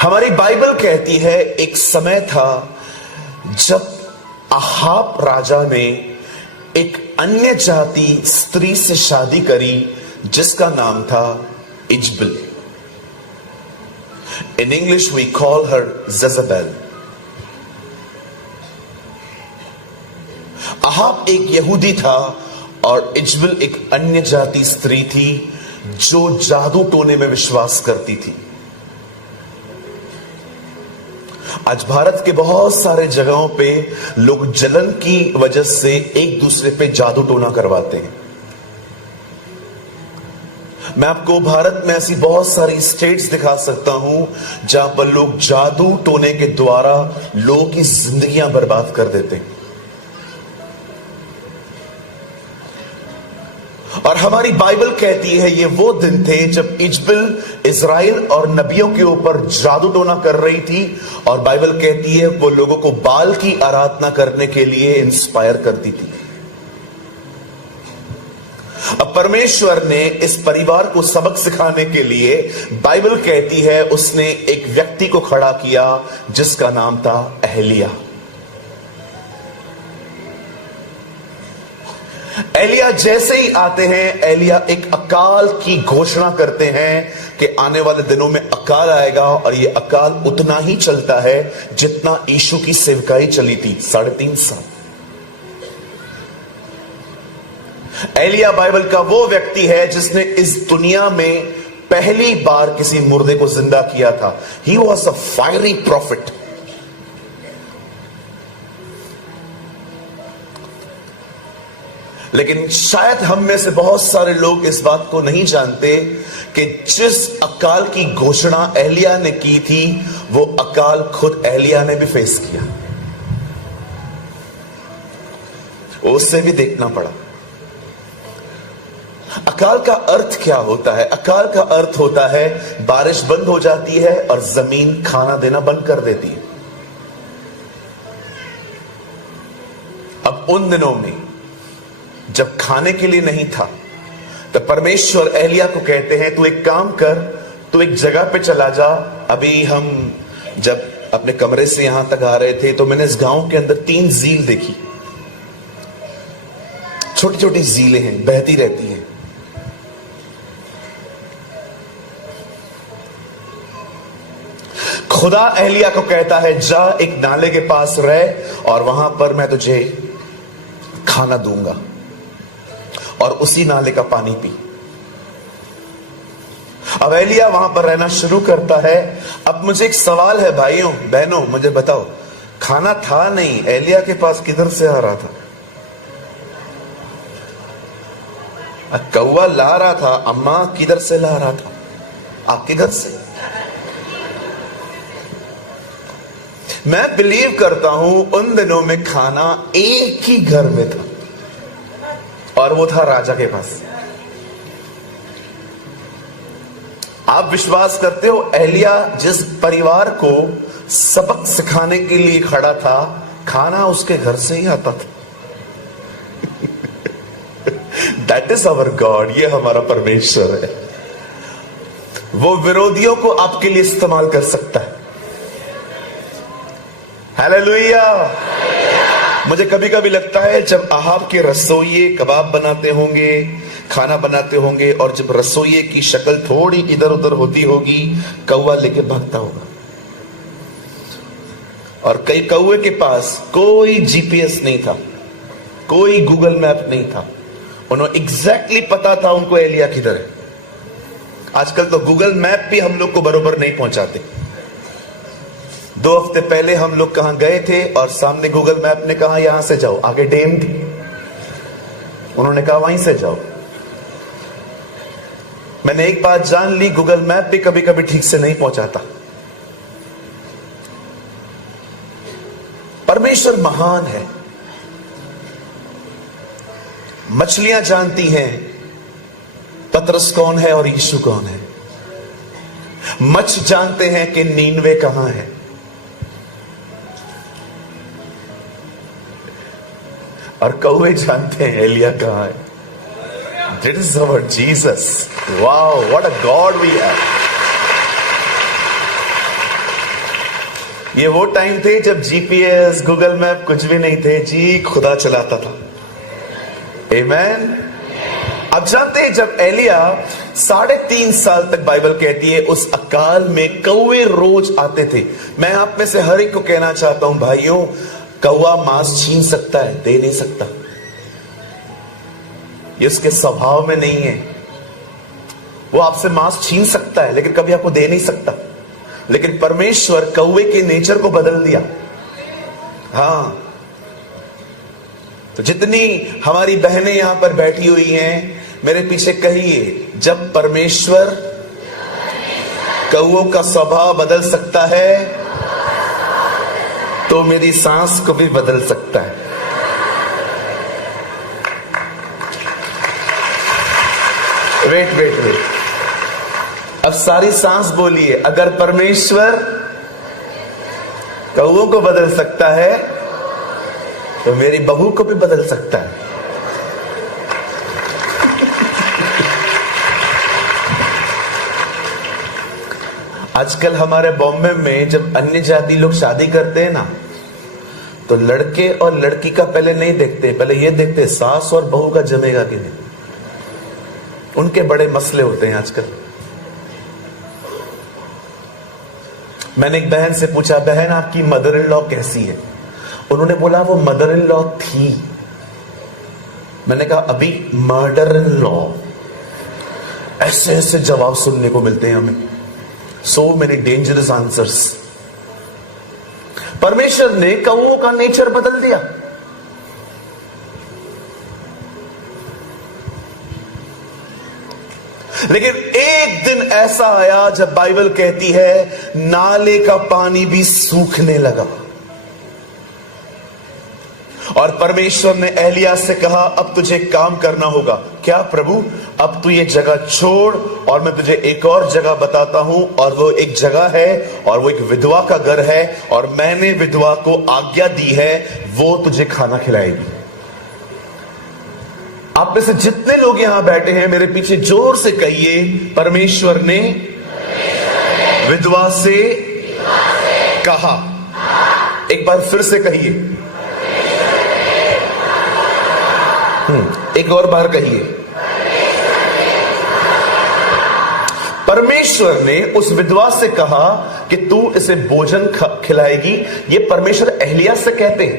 हमारी बाइबल कहती है एक समय था जब अहाब राजा ने एक अन्य जाति स्त्री से शादी करी जिसका नाम था Izebel. In English we call her Jezebel. Ahab एक यहूदी था और इजबेल एक अन्य जाति स्त्री थी जो जादू टोने में विश्वास करती थी। आज भारत के बहुत सारे जगहों पे लोग जलन की वजह से एक दूसरे पे जादू टोना करवाते हैं। मैं आपको भारत में ऐसी बहुत सारी स्टेट्स दिखा सकता हूं जहां पर लोग जादू टोने के द्वारा लोगों की जिंदगियां बर्बाद कर देते हैं। और हमारी बाइबल कहती है ये वो दिन थे जब इजबेल इजराइल और नबियों के ऊपर जादू टोना कर रही थी, और बाइबल कहती है वो लोगों को बाल की आराधना करने के लिए इंस्पायर करती थी। अब परमेश्वर ने इस परिवार को सबक सिखाने के लिए बाइबल कहती है उसने एक व्यक्ति को खड़ा किया जिसका नाम था एलिया। एलिया जैसे ही आते हैं, एलिया एक अकाल की घोषणा करते हैं कि आने वाले दिनों में अकाल आएगा, और यह अकाल उतना ही चलता है जितना यीशु की सेवकाई चली थी, 3.5 साल। एलिया बाइबल का वो व्यक्ति है जिसने इस दुनिया में पहली बार किसी मुर्दे को जिंदा किया था। He was a fiery profit. लेकिन शायद हम में से बहुत सारे लोग इस बात को नहीं जानते कि जिस अकाल की घोषणा एलिया ने की थी वो अकाल खुद एलिया ने भी फेस किया। उससे भी देखना पड़ा। अकाल का अर्थ क्या होता है? अकाल का अर्थ होता है बारिश बंद हो जाती है और जमीन खाना देना बंद कर देती है। अब उन दिनों में जब खाने के लिए नहीं था तो परमेश्वर एलिया को कहते हैं तू एक काम कर, तू एक जगह पे चला जा। अभी हम जब अपने कमरे से यहां तक आ रहे थे तो मैंने इस गांव के अंदर 3 झील देखी। छोटी छोटी झीलें हैं, बहती रहती हैं। खुदा एलिया को कहता है जा एक नाले के पास रह और वहां पर मैं तुझे खाना दूंगा और उसी नाले का पानी पी। अब एलिया वहां पर रहना शुरू करता है। अब मुझे एक सवाल है भाइयों बहनों, मुझे बताओ, खाना था नहीं, एलिया के पास किधर से आ रहा था? कौवा ला रहा था, अम्मा किधर से ला रहा था? आप किधर से? मैं बिलीव करता हूं उन दिनों में खाना एक ही घर में था और वो था राजा के पास। आप विश्वास करते हो एलिया जिस परिवार को सबक सिखाने के लिए खड़ा था, खाना उसके घर से ही आता था? That is our God. ये हमारा परमेश्वर है। वो विरोधियों को आपके लिए इस्तेमाल कर सकता है। हालेलुया। मुझे कभी कभी लगता है जब अहाब के रसोइये कबाब बनाते होंगे, खाना बनाते होंगे, और जब रसोइये की शक्ल थोड़ी इधर उधर होती होगी, कौवा लेके भागता होगा। और कई कौवे के पास कोई जीपीएस नहीं था, कोई गूगल मैप नहीं था। उन्हें एग्जैक्टली पता था उनको एलिया किधर है। आजकल तो गूगल मैप भी हम लोग को बरोबर नहीं पहुंचाते। 2 हफ्ते पहले हम लोग कहां गए थे और सामने गूगल मैप ने कहा यहां से जाओ, आगे डैम थी, उन्होंने कहा वहीं से जाओ। मैंने एक बात जान ली, गूगल मैप भी कभी कभी ठीक से नहीं पहुंचाता। परमेश्वर महान है। मछलियां जानती हैं पतरस कौन है और यीशु कौन है। मच्छ जानते हैं कि नीनवे कहां है। और कौवे जानते हैं एलिया कहां है। That is our Jesus. Wow, what a God we have. ये वो टाइम थे जब जीपीएस गूगल मैप कुछ भी नहीं थे जी, खुदा चलाता था। आमेन। अब जानते हैं जब एलिया 3.5 साल तक बाइबल कहती है उस अकाल में कौवे रोज आते थे। मैं आप में से हर एक को कहना चाहता हूं भाइयों, कौवा मांस छीन सकता है, दे नहीं सकता, ये उसके स्वभाव में नहीं है। वो आपसे मांस छीन सकता है लेकिन कभी आपको दे नहीं सकता। लेकिन परमेश्वर कौवे के नेचर को बदल दिया। हाँ, तो जितनी हमारी बहनें यहां पर बैठी हुई हैं, मेरे पीछे कहिए, जब परमेश्वर कौवों का स्वभाव बदल सकता है तो मेरी सांस को भी बदल सकता है। वेट, अब सारी सांस बोलिए, अगर परमेश्वर कौवों को बदल सकता है तो मेरी बहू को भी बदल सकता है। आजकल हमारे बॉम्बे में जब अन्य जाति लोग शादी करते हैं ना, तो लड़के और लड़की का पहले नहीं देखते, पहले ये देखते सास और बहू का जमेगा कि नहीं। उनके बड़े मसले होते हैं आजकल। मैंने एक बहन से पूछा, बहन आपकी मदर इन लॉ कैसी है? उन्होंने बोला वो मदर इन लॉ थी। मैंने कहा अभी मर्डर इन लॉ। ऐसे ऐसे जवाब सुनने को मिलते हैं हमें, सो मेनी डेंजरस आंसर्स। परमेश्वर ने कौओं का नेचर बदल दिया। लेकिन एक दिन ऐसा आया जब बाइबल कहती है नाले का पानी भी सूखने लगा और परमेश्वर ने एलिया से कहा अब तुझे काम करना होगा। क्या प्रभु? अब तू ये जगह छोड़ और मैं तुझे एक और जगह बताता हूं, और वो एक जगह है और वो एक विधवा का घर है और मैंने विधवा को आज्ञा दी है वो तुझे खाना खिलाएगी। आप में से जितने लोग यहां बैठे हैं मेरे पीछे जोर से कहिए, परमेश्वर ने विधवा से कहा। एक बार फिर से कहिए, एक और बार कहिए। परमेश्वर ने उस विधवा से कहा कि तू इसे भोजन खिलाएगी। ये परमेश्वर एलिया से कहते हैं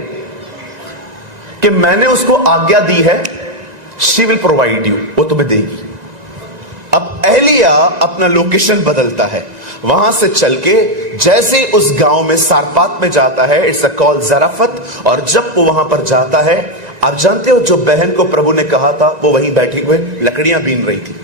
कि मैंने उसको आज्ञा दी है, शी विल प्रोवाइड यू, वो तुम्हें देगी। अब एलिया अपना लोकेशन बदलता है, वहां से चल के जैसे उस गांव में सारपात में जाता है, इट्स अ कॉल जराफत, और जब वो वहां पर जाता है, आप जानते हो जो बहन को प्रभु ने कहा था वो वहीं बैठी हुए लकड़ियां बीन रही थी।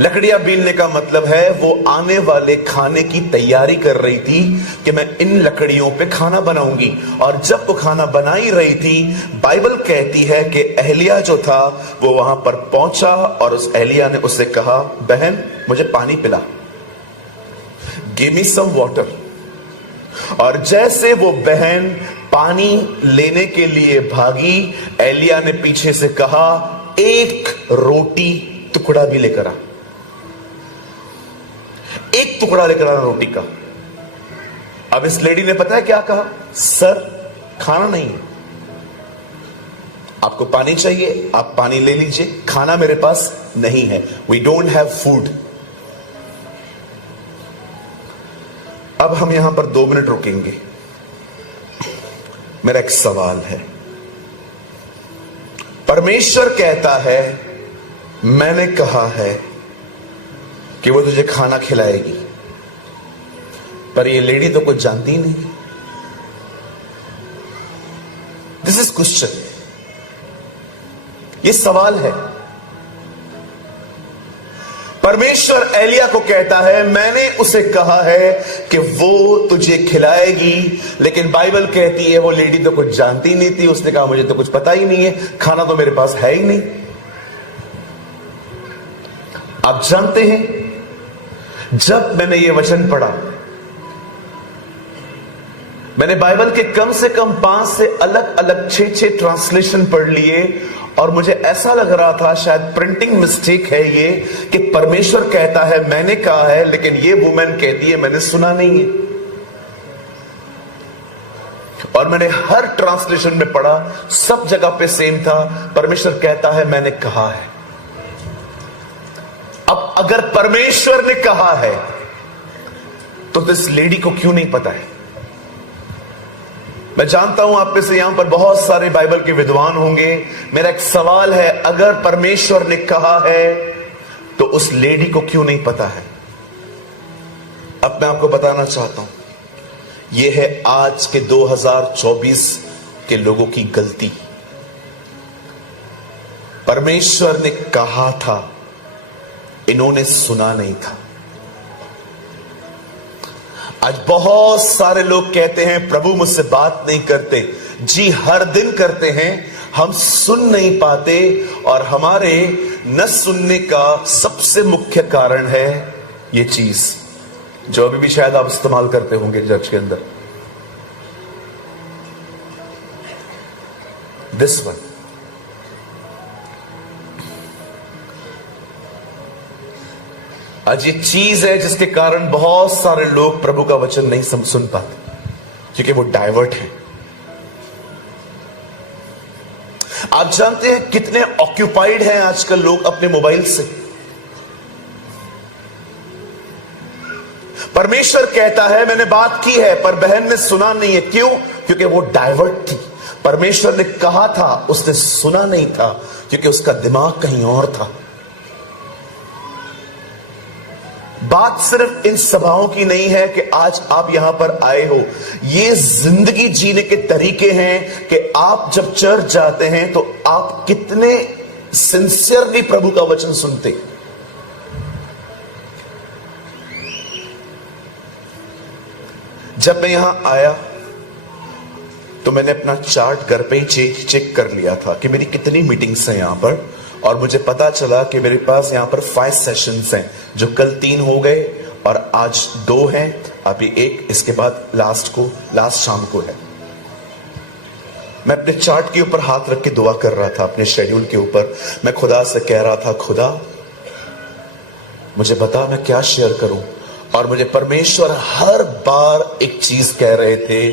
लकड़ियां बीनने का मतलब है वो आने वाले खाने की तैयारी कर रही थी कि मैं इन लकड़ियों पे खाना बनाऊंगी। और जब वो खाना बना ही रही थी, बाइबल कहती है कि एलिया जो था वो वहां पर पहुंचा और उस एलिया ने उससे कहा, बहन मुझे पानी पिला, गिव मी सम वाटर। और जैसे वो बहन पानी लेने के लिए भागी, एलिया ने पीछे से कहा, एक रोटी टुकड़ा भी लेकर आ, एक टुकड़ा लेकर आना रोटी का। अब इस लेडी ने पता है क्या कहा? सर खाना नहीं है, आपको पानी चाहिए, आप पानी ले लीजिए, खाना मेरे पास नहीं है, वी डोंट हैव फूड। अब हम यहां पर 2 मिनट रुकेंगे। मेरा एक सवाल है, परमेश्वर कहता है मैंने कहा है कि वो तुझे खाना खिलाएगी, पर ये लेडी तो कुछ जानती ही नहीं। दिस इज क्वेश्चन, ये सवाल है। परमेश्वर एलिया को कहता है मैंने उसे कहा है कि वो तुझे खिलाएगी, लेकिन बाइबल कहती है वो लेडी तो कुछ जानती नहीं थी, उसने कहा मुझे तो कुछ पता ही नहीं है, खाना तो मेरे पास है ही नहीं। आप जानते हैं जब मैंने ये वचन पढ़ा, मैंने बाइबल के कम से कम 5 से अलग अलग 6 ट्रांसलेशन पढ़ लिए और मुझे ऐसा लग रहा था शायद प्रिंटिंग मिस्टेक है ये, कि परमेश्वर कहता है मैंने कहा है, लेकिन ये वुमेन कहती है मैंने सुना नहीं है। और मैंने हर ट्रांसलेशन में पढ़ा, सब जगह पे सेम था, परमेश्वर कहता है मैंने कहा है। अब अगर परमेश्वर ने कहा है तो इस लेडी को क्यों नहीं पता है? मैं जानता हूं आप में से यहां पर बहुत सारे बाइबल के विद्वान होंगे। मेरा एक सवाल है, अगर परमेश्वर ने कहा है तो उस लेडी को क्यों नहीं पता है? अब मैं आपको बताना चाहता हूं, यह है आज के 2024 के लोगों की गलती। परमेश्वर ने कहा था, इन्होंने सुना नहीं था। आज बहुत सारे लोग कहते हैं प्रभु मुझसे बात नहीं करते। जी, हर दिन करते हैं, हम सुन नहीं पाते। और हमारे न सुनने का सबसे मुख्य कारण है ये चीज, जो अभी भी शायद आप इस्तेमाल करते होंगे चर्च के अंदर, दिस वन। आज ये चीज है जिसके कारण बहुत सारे लोग प्रभु का वचन नहीं सुन पाते, क्योंकि वो डाइवर्ट है। आप जानते हैं कितने ऑक्यूपाइड हैं आजकल लोग अपने मोबाइल से। परमेश्वर कहता है मैंने बात की है, पर बहन ने सुना नहीं है। क्यों? क्योंकि वो डाइवर्ट थी। परमेश्वर ने कहा था, उसने सुना नहीं था, क्योंकि उसका दिमाग कहीं और था। बात सिर्फ इन सभाओं की नहीं है कि आज आप यहां पर आए हो। ये जिंदगी जीने के तरीके हैं कि आप जब चर्च जाते हैं तो आप कितने सिंसियरली प्रभु का वचन सुनते। जब मैं यहां आया तो मैंने अपना चार्ट घर पे ही चेक कर लिया था कि मेरी कितनी मीटिंग्स हैं यहां पर, और मुझे पता चला कि मेरे पास यहां पर 5 सेशंस हैं, जो कल 3 हो गए और आज 2 हैं, अभी 1, इसके बाद लास्ट शाम को है। मैं अपने चार्ट के ऊपर हाथ रख के दुआ कर रहा था, अपने शेड्यूल के ऊपर। मैं खुदा से कह रहा था, खुदा मुझे बता मैं क्या शेयर करूं। और मुझे परमेश्वर हर बार एक चीज कह रहे थे,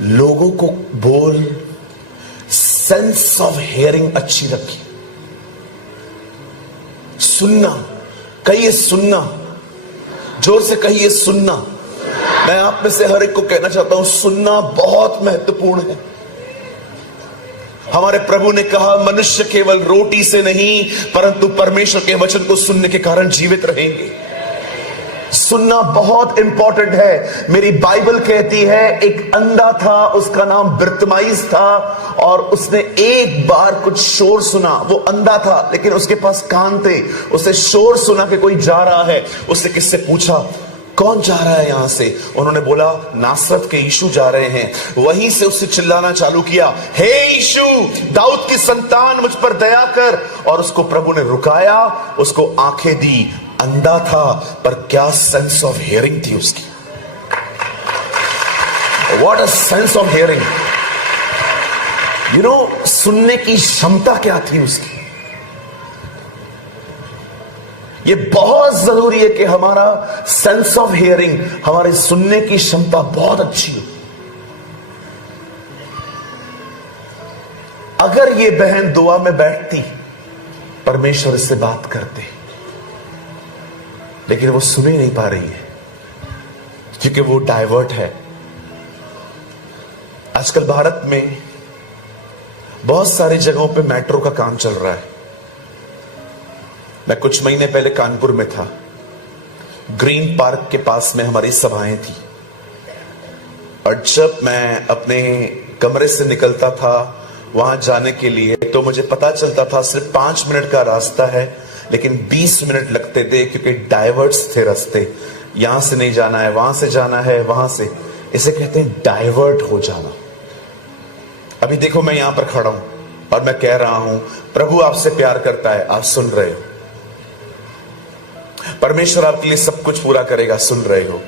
लोगों को बोल, सेंस ऑफ हियरिंग अच्छी रखी, सुनना। कहिए सुनना, जोर से कहिए सुनना। मैं आप में से हर एक को कहना चाहता हूं, सुनना बहुत महत्वपूर्ण है। हमारे प्रभु ने कहा, मनुष्य केवल रोटी से नहीं परंतु परमेश्वर के वचन को सुनने के कारण जीवित रहेंगे। सुनना बहुत इंपॉर्टेंट है। मेरी बाइबल कहती है एक अंधा था, उसका नाम बिरतमाइस था, और उसने एक बार कुछ शोर सुना। वो अंधा था लेकिन उसके पास कान थे। उसने शोर सुना कि कोई जा रहा है। उसने किससे पूछा, कौन जा रहा है यहां से? उन्होंने बोला, नासरत के यीशु जा रहे हैं। वहीं से उससे चिल्लाना चालू किया, हे यीशु, दाऊद की संतान, मुझ पर दया कर। और उसको प्रभु ने रुकाया, उसको आंखें दी। अंधा था पर क्या सेंस ऑफ हियरिंग थी उसकी। What a sense of hearing. You know, सुनने की क्षमता क्या थी उसकी। ये बहुत जरूरी है कि हमारा सेंस ऑफ हियरिंग, हमारे सुनने की क्षमता बहुत अच्छी हो। अगर ये बहन दुआ में बैठती, परमेश्वर इससे बात करते, लेकिन वो सुन ही नहीं पा रही है क्योंकि वो डाइवर्ट है। आजकल भारत में बहुत सारी जगहों पे मेट्रो का काम चल रहा है। मैं कुछ महीने पहले कानपुर में था। ग्रीन पार्क के पास में हमारी सभाएं थी, और जब मैं अपने कमरे से निकलता था वहां जाने के लिए, तो मुझे पता चलता था सिर्फ 5 मिनट का रास्ता है, लेकिन 20 मिनट लगते थे, क्योंकि डाइवर्ट्स थे रास्ते। यहां से नहीं जाना है, वहां से जाना है, वहां से। इसे कहते हैं डाइवर्ट हो जाना। अभी देखो, मैं यहां पर खड़ा हूं और मैं कह रहा हूं, प्रभु आपसे प्यार करता है, आप सुन रहे हो। परमेश्वर आपके लिए सब कुछ पूरा करेगा, सुन रहे हो।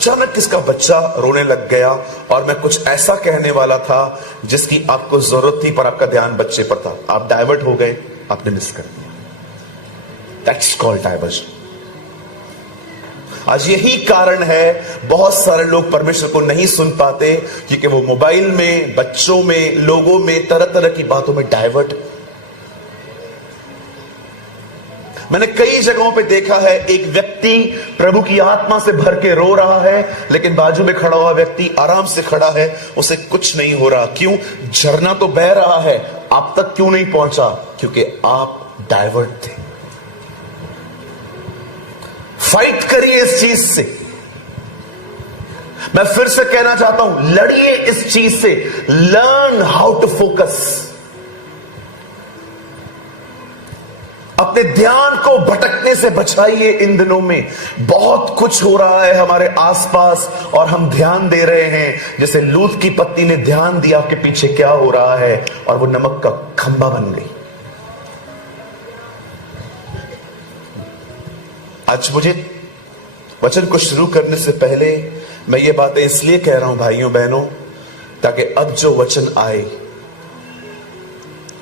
अचानक किसका बच्चा रोने लग गया और मैं कुछ ऐसा कहने वाला था जिसकी आपको जरूरत थी, पर आपका ध्यान बच्चे पर था, आप डाइवर्ट हो गए, आपने मिस कर दिया। That's called diversion. आज यही कारण है बहुत सारे लोग परमेश्वर को नहीं सुन पाते, क्योंकि वो मोबाइल में, बच्चों में, लोगों में, तरह तरह की बातों में डाइवर्ट। मैंने कई जगहों पे देखा है, एक व्यक्ति प्रभु की आत्मा से भर के रो रहा है, लेकिन बाजू में खड़ा हुआ व्यक्ति आराम से खड़ा है, उसे कुछ नहीं हो रहा। क्यों? झरना तो बह रहा है, आप तक क्यों नहीं पहुंचा? क्योंकि आप डाइवर्ट थे। फाइट करिए इस चीज से। मैं फिर से कहना चाहता हूं, लड़िए इस चीज से। Learn how to focus. अपने ध्यान को भटकने से बचाइए। इन दिनों में बहुत कुछ हो रहा है हमारे आसपास और हम ध्यान दे रहे हैं, जैसे लूत की पत्नी ने ध्यान दिया कि पीछे क्या हो रहा है, और वो नमक का खंभा बन गई। आज मुझे वचन को शुरू करने से पहले मैं ये बातें इसलिए कह रहा हूं भाइयों बहनों, ताकि अब जो वचन आए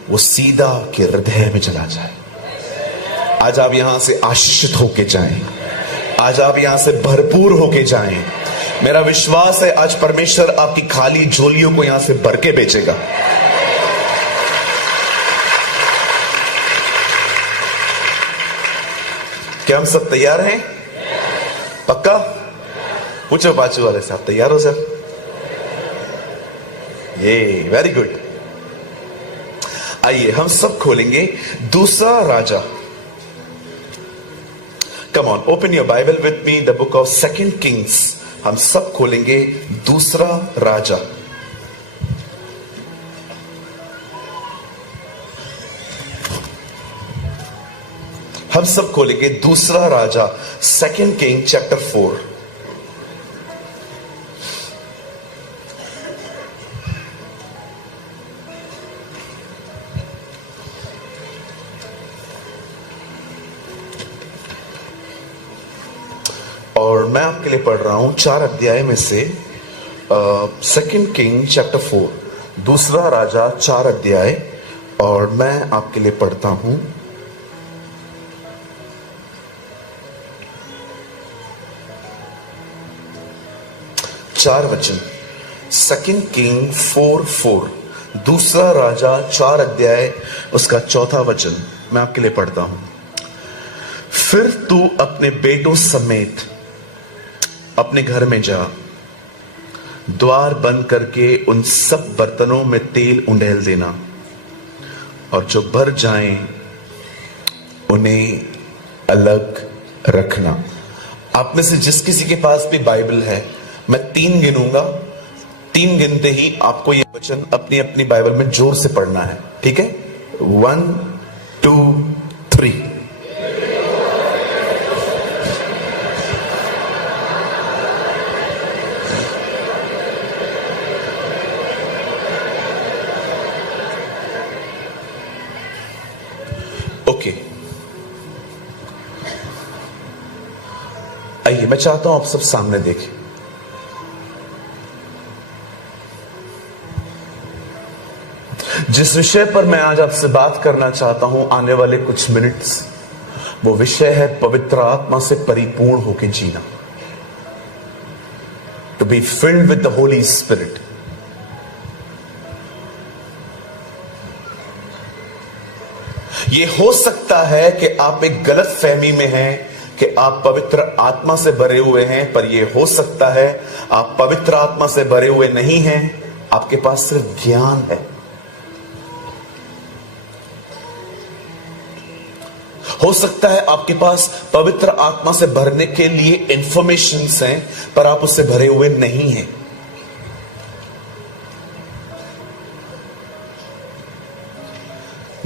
वो सीधा के हृदय में चला जाए। आज आप यहां से आशीषित होके जाएं, आज आप यहां से भरपूर होके जाएं। मेरा विश्वास है आज परमेश्वर आपकी खाली झोलियों को यहां से भर के बेचेगा। क्या हम सब तैयार हैं? पक्का? पूछो बाजू वाले से, आप तैयार हो सर? ये वेरी गुड। आइए हम सब खोलेंगे दूसरा राजा। Come on, open your Bible with me, the book of 2 Kings. हम सब खोलेंगे दूसरा राजा। हम सब खोलेंगे दूसरा राजा, 2 King chapter 4। और मैं आपके लिए पढ़ रहा हूं 4 अध्याय में से 2 King chapter 4, दूसरा राजा 4 अध्याय, और मैं आपके लिए पढ़ता हूं 4 वचन। 2 King 4:4, दूसरा राजा 4 अध्याय, उसका 4था वचन मैं आपके लिए पढ़ता हूं। फिर तू अपने बेटों समेत अपने घर में जा, द्वार बंद करके उन सब बर्तनों में तेल उंडेल देना, और जो भर जाएं उन्हें अलग रखना। आप में से जिस किसी के पास भी बाइबल है, मैं 3 गिनूंगा, 3 गिनते ही आपको ये वचन अपनी अपनी बाइबल में जोर से पढ़ना है, ठीक है? 1 2 3। ओके, आइए मैं चाहता हूं आप सब सामने देखें। जिस विषय पर मैं आज आपसे बात करना चाहता हूं आने वाले कुछ मिनट्स, वो विषय है पवित्र आत्मा से परिपूर्ण होकर जीना। To be filled with the Holy Spirit. ये हो सकता है कि आप एक गलत फहमी में हैं कि आप पवित्र आत्मा से भरे हुए हैं, पर यह हो सकता है आप पवित्र आत्मा से भरे हुए नहीं हैं, आपके पास सिर्फ ज्ञान है। हो सकता है आपके पास पवित्र आत्मा से भरने के लिए इंफॉर्मेशंस हैं, पर आप उससे भरे हुए नहीं हैं।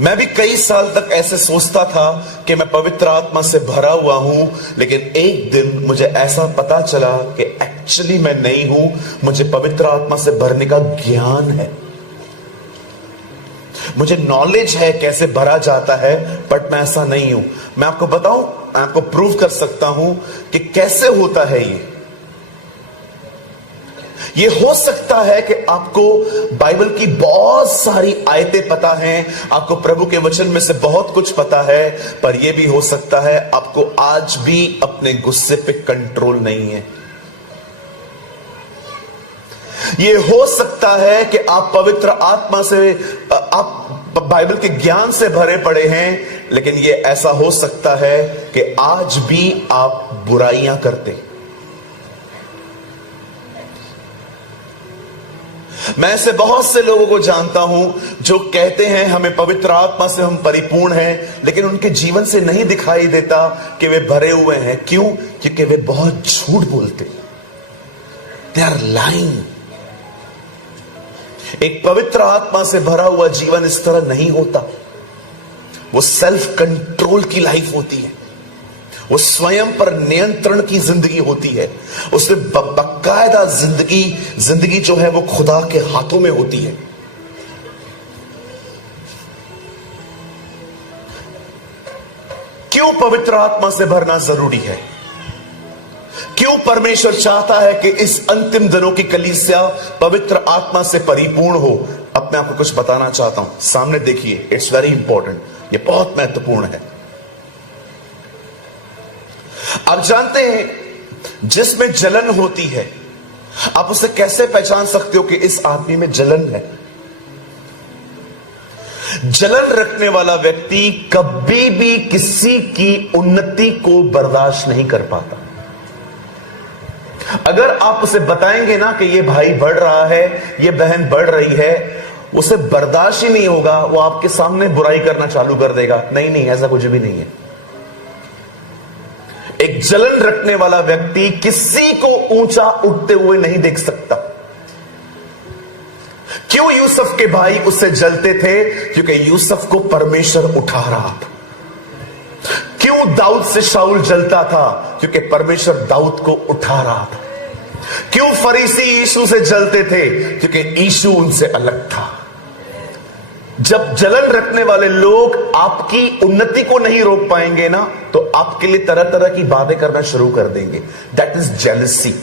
मैं भी कई साल तक ऐसे सोचता था कि मैं पवित्र आत्मा से भरा हुआ हूं, लेकिन एक दिन मुझे ऐसा पता चला कि एक्चुअली मैं नहीं हूं, मुझे पवित्र आत्मा से भरने का ज्ञान है। मुझे नॉलेज है कैसे भरा जाता है, बट मैं ऐसा नहीं हूं। मैं आपको बताऊं, मैं आपको प्रूव कर सकता हूं कि कैसे होता है ये। ये हो सकता है कि आपको बाइबल की बहुत सारी आयतें पता हैं, आपको प्रभु के वचन में से बहुत कुछ पता है, पर यह भी हो सकता है आपको आज भी अपने गुस्से पे कंट्रोल नहीं है। ये हो सकता है कि आप पवित्र आत्मा से, आप बाइबल के ज्ञान से भरे पड़े हैं, लेकिन ये ऐसा हो सकता है कि आज भी आप बुराइयां करते। मैं ऐसे बहुत से लोगों को जानता हूं जो कहते हैं हमें पवित्र आत्मा से हम परिपूर्ण हैं, लेकिन उनके जीवन से नहीं दिखाई देता कि वे भरे हुए हैं। क्यों? क्योंकि वे बहुत झूठ बोलते, दे आर लाइंग। एक पवित्र आत्मा से भरा हुआ जीवन इस तरह नहीं होता। वो सेल्फ कंट्रोल की लाइफ होती है, वो स्वयं पर नियंत्रण की जिंदगी होती है, उसमें बाकायदा जिंदगी जो है वो खुदा के हाथों में होती है। क्यों पवित्र आत्मा से भरना जरूरी है? क्यों परमेश्वर चाहता है कि इस अंतिम दिनों की कलीसिया पवित्र आत्मा से परिपूर्ण हो? अपने आपको कुछ बताना चाहता हूं, सामने देखिए, इट्स वेरी इंपॉर्टेंट, ये बहुत महत्वपूर्ण है। आप जानते हैं जिसमें जलन होती है, आप उसे कैसे पहचान सकते हो कि इस आदमी में जलन है? जलन रखने वाला व्यक्ति कभी भी किसी की उन्नति को बर्दाश्त नहीं कर पाता। अगर आप उसे बताएंगे ना कि ये भाई बढ़ रहा है, ये बहन बढ़ रही है, उसे बर्दाश्त ही नहीं होगा, वो आपके सामने बुराई करना चालू कर देगा। नहीं, ऐसा कुछ भी नहीं है। एक जलन रखने वाला व्यक्ति किसी को ऊंचा उठते हुए नहीं देख सकता। क्यों यूसुफ के भाई उससे जलते थे? क्योंकि यूसुफ को परमेश्वर उठा रहा था। क्यों दाऊद से शाऊल जलता था? क्योंकि परमेश्वर दाऊद को उठा रहा था। क्यों फरीसी यीशु से जलते थे? क्योंकि यीशु उनसे अलग था। जब जलन रखने वाले लोग आपकी उन्नति को नहीं रोक पाएंगे ना, तो आपके लिए तरह तरह की बातें करना शुरू कर देंगे। दैट इज जेलसी,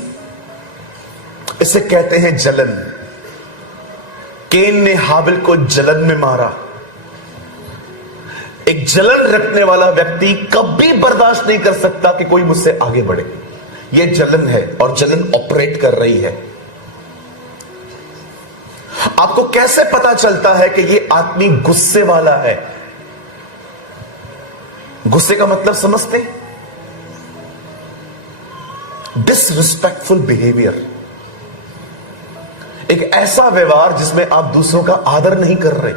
इसे कहते हैं जलन। केन ने हाबिल को जलन में मारा। एक जलन रखने वाला व्यक्ति कभी बर्दाश्त नहीं कर सकता कि कोई मुझसे आगे बढ़े। यह जलन है और जलन ऑपरेट कर रही है। आपको कैसे पता चलता है कि यह आदमी गुस्से वाला है? गुस्से का मतलब समझते हैं? डिसरिस्पेक्टफुल बिहेवियर, एक ऐसा व्यवहार जिसमें आप दूसरों का आदर नहीं कर रहे,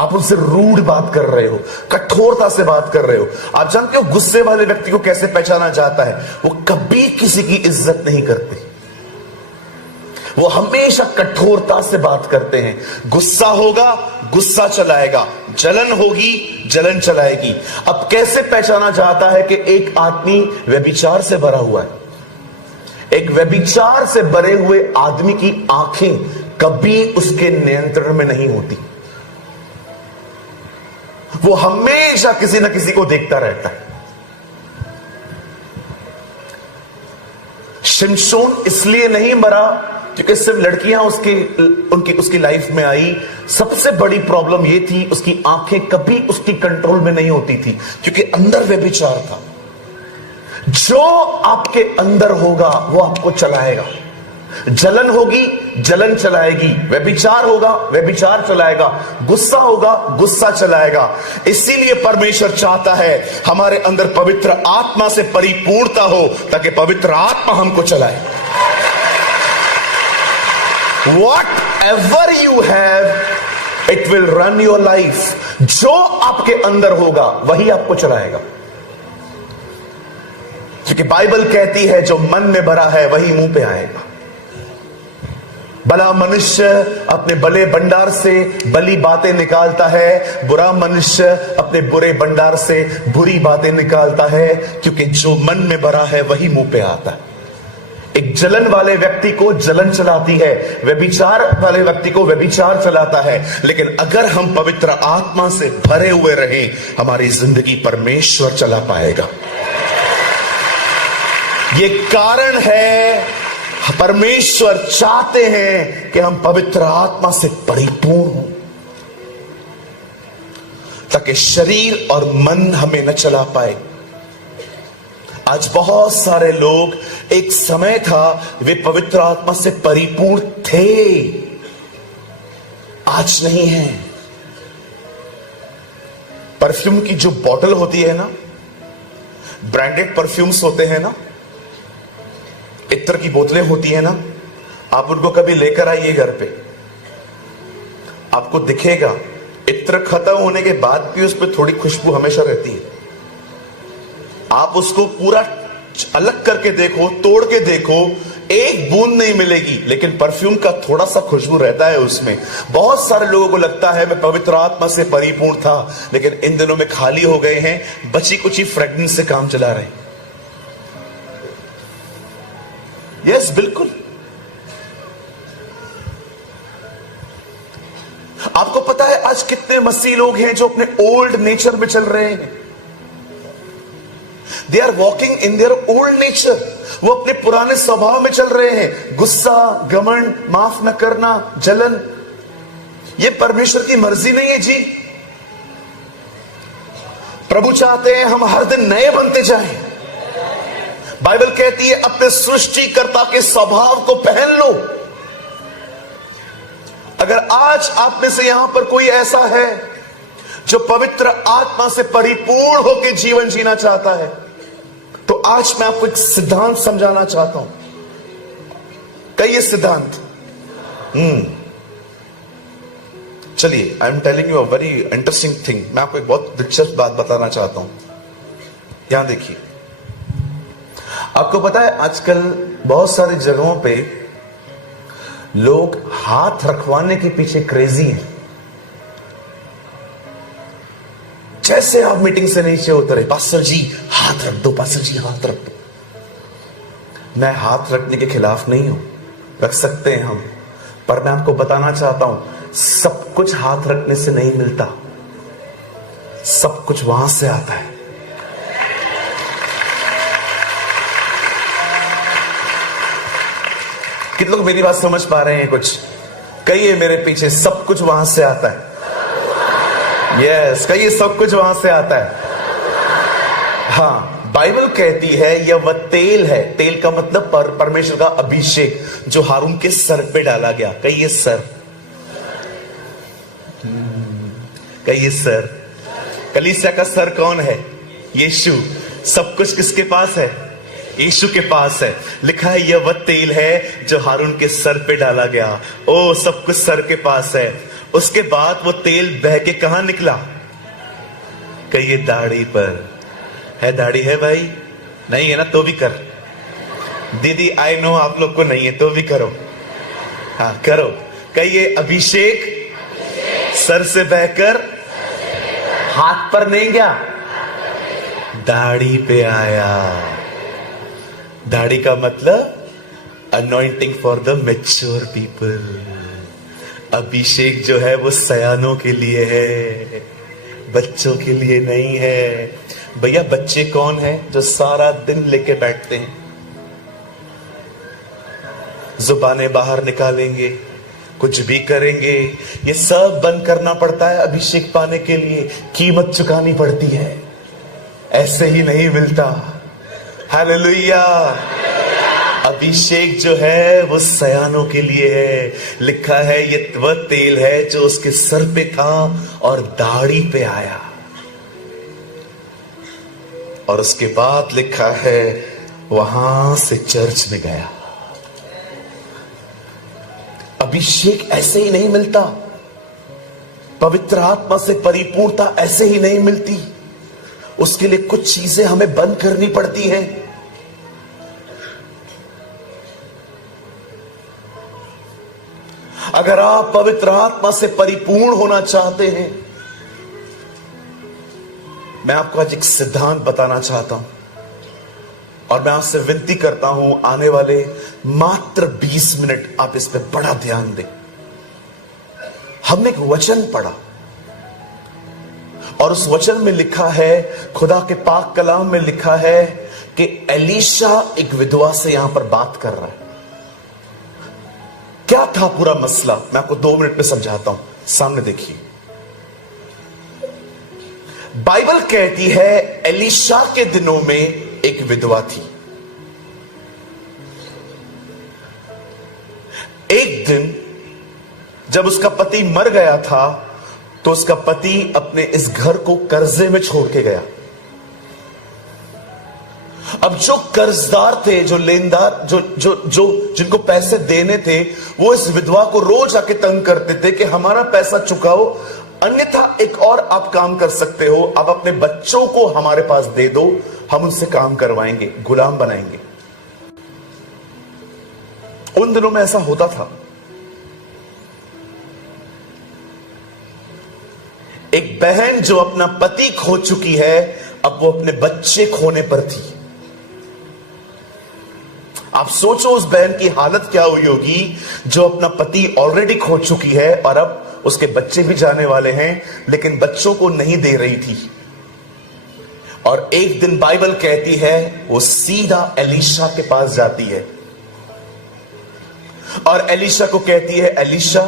आप उनसे रूड बात कर रहे हो, कठोरता से बात कर रहे हो। आप जानते हो गुस्से वाले व्यक्ति को कैसे पहचाना जाता है? वो कभी किसी की इज्जत नहीं करते, वो हमेशा कठोरता से बात करते हैं। गुस्सा होगा, गुस्सा चलाएगा, जलन होगी, जलन चलाएगी। अब कैसे पहचाना जाता है कि एक आदमी व्यभिचार से भरा हुआ है? एक व्यभिचार से भरे हुए आदमी की आंखें कभी उसके नियंत्रण में नहीं होती। वो हमेशा किसी ना किसी को देखता रहता है। शिमशोन इसलिए नहीं मरा क्योंकि सिर्फ लड़कियां उसकी लाइफ में आई। सबसे बड़ी प्रॉब्लम यह थी, उसकी आंखें कभी उसकी कंट्रोल में नहीं होती थी, क्योंकि अंदर व्यभिचार था। जो आपके अंदर होगा वो आपको चलाएगा। जलन होगी, जलन चलाएगी। व्यभिचार होगा, व्यभिचार चलाएगा। गुस्सा होगा, गुस्सा चलाएगा। इसीलिए परमेश्वर चाहता है हमारे अंदर पवित्र आत्मा से परिपूर्णता हो, ताकि पवित्र आत्मा हमको चलाए। Whatever you have, it will run your life. जो आपके अंदर होगा वही आपको चलाएगा, क्योंकि बाइबल कहती है जो मन में भरा है वही मुंह पे आएगा। भला मनुष्य अपने भले भंडार से भली बातें निकालता है, बुरा मनुष्य अपने बुरे भंडार से बुरी बातें निकालता है, क्योंकि जो मन में भरा है वही मुंह पे आता है। एक जलन वाले व्यक्ति को जलन चलाती है, व्यभिचार वाले व्यक्ति को व्यभिचार चलाता है। लेकिन अगर हम पवित्र आत्मा से भरे हुए रहें, हमारी जिंदगी परमेश्वर चला पाएगा। ये कारण है परमेश्वर चाहते हैं कि हम पवित्र आत्मा से परिपूर्ण हों, ताकि शरीर और मन हमें न चला पाए। आज बहुत सारे लोग, एक समय था वे पवित्र आत्मा से परिपूर्ण थे, आज नहीं है। परफ्यूम की जो बोतल होती है ना, ब्रांडेड परफ्यूम्स होते हैं ना, इत्र की बोतलें होती है ना, आप उनको कभी लेकर आइए घर पे, आपको दिखेगा इत्र खत्म होने के बाद भी उस पर थोड़ी खुशबू हमेशा रहती है। आप उसको पूरा अलग करके देखो, तोड़ के देखो, एक बूंद नहीं मिलेगी, लेकिन परफ्यूम का थोड़ा सा खुशबू रहता है उसमें। बहुत सारे लोगों को लगता है मैं पवित्र आत्मा से परिपूर्ण था, लेकिन इन दिनों में खाली हो गए हैं, बची कुची फ्रेग्रेंस से काम चला रहे हैं। यस, बिल्कुल। आपको पता है आज कितने मसीह लोग हैं जो अपने ओल्ड नेचर में चल रहे हैं। They are walking in their old nature. वो अपने पुराने स्वभाव में चल रहे हैं। गुस्सा, घमंड, माफ न करना, जलन, ये परमेश्वर की मर्जी नहीं है जी। प्रभु चाहते हैं हम हर दिन नए बनते जाएं। बाइबल कहती है अपने सृष्टिकर्ता के स्वभाव को पहन लो। अगर आज आप में से यहां पर कोई ऐसा है जो पवित्र आत्मा से परिपूर्ण होकर जीवन जीना चाहता है, तो आज मैं आपको एक सिद्धांत समझाना चाहता हूं। कहिए सिद्धांत। चलिए, I am telling you a very interesting thing. मैं आपको एक बहुत दिलचस्प बात बताना चाहता हूं। यहां देखिए, आपको पता है आजकल बहुत सारी जगहों पे लोग हाथ रखवाने के पीछे क्रेजी हैं। जैसे आप मीटिंग से नीचे उतरे, पास्टर जी हाथ रख दो, पास्टर जी हाथ रख दो। मैं हाथ रखने के खिलाफ नहीं हूं, रख सकते हैं हम, पर मैं आपको बताना चाहता हूं सब कुछ हाथ रखने से नहीं मिलता, सब कुछ वहां से आता है। कितने लोग मेरी बात समझ पा रहे हैं? कुछ कहिए मेरे पीछे, सब कुछ वहां से आता है। यस, कहिए सब कुछ वहां से आता है। हाँ, बाइबल कहती है यह वह तेल है। तेल का मतलब परमेश्वर का अभिषेक जो हारून के सर पे डाला गया। कहिए सर, कहिए सर। कलीसिया का सर कौन है? यीशु। सब कुछ किसके पास है? यीशु के पास है। लिखा है यह वह तेल है जो हारून के सर पे डाला गया। ओ, सब कुछ सर के पास है। उसके बाद वो तेल बह के कहां निकला? कहिए दाढ़ी पर। है दाढ़ी है भाई? नहीं है ना? तो भी कर। दीदी आई नो आप लोग को नहीं है, तो भी करो। हाँ करो। कहिए अभिषेक सर से बहकर हाथ पर नहीं गया, दाढ़ी पे आया। दाढ़ी का मतलब anointing for the mature people. अभिषेक जो है वो सयानों के लिए है, बच्चों के लिए नहीं है। भैया बच्चे कौन है जो सारा दिन लेके बैठते हैं, जुबानें बाहर निकालेंगे, कुछ भी करेंगे, ये सब बंद करना पड़ता है अभिषेक पाने के लिए। कीमत चुकानी पड़ती है, ऐसे ही नहीं मिलता। हालेलुया। अभिषेक जो है वो सयानों के लिए है। लिखा है ये वह तेल है जो उसके सर पे था और दाढ़ी पे आया। और उसके बाद लिखा है वहां से चर्च में गया। अभिषेक ऐसे ही नहीं मिलता, पवित्र आत्मा से परिपूर्णता ऐसे ही नहीं मिलती। उसके लिए कुछ चीजें हमें बंद करनी पड़ती हैं। अगर आप पवित्र आत्मा से परिपूर्ण होना चाहते हैं, मैं आपको आज एक सिद्धांत बताना चाहता हूं और मैं आपसे विनती करता हूं आने वाले मात्र 20 मिनट आप इस पे बड़ा ध्यान दें। हमने एक वचन पढ़ा और उस वचन में लिखा है, खुदा के पाक कलाम में लिखा है कि एलीशा एक विधवा से यहां पर बात कर रहा है क्या था पूरा मसला, मैं आपको 2 मिनट में समझाता हूं, सामने देखिए। बाइबल कहती है एलीशा के दिनों में एक विधवा थी। एक दिन जब उसका पति मर गया था तो उसका पति अपने इस घर को कर्जे में छोड़ के गया। अब जो कर्जदार थे, जो लेनदार, जो जो जो जिनको पैसे देने थे, वो इस विधवा को रोज आके तंग करते थे कि हमारा पैसा चुकाओ, अन्यथा एक और आप काम कर सकते हो, आप अपने बच्चों को हमारे पास दे दो, हम उनसे काम करवाएंगे, गुलाम बनाएंगे। उन दिनों में ऐसा होता था। एक बहन जो अपना पति खो चुकी है, अब वो अपने बच्चे खोने पर थी। आप सोचो उस बहन की हालत क्या हुई होगी जो अपना पति ऑलरेडी खो चुकी है और अब उसके बच्चे भी जाने वाले हैं, लेकिन बच्चों को नहीं दे रही थी। और एक दिन बाइबल कहती है वो सीधा एलीशा के पास जाती है और एलीशा को कहती है, एलीशा,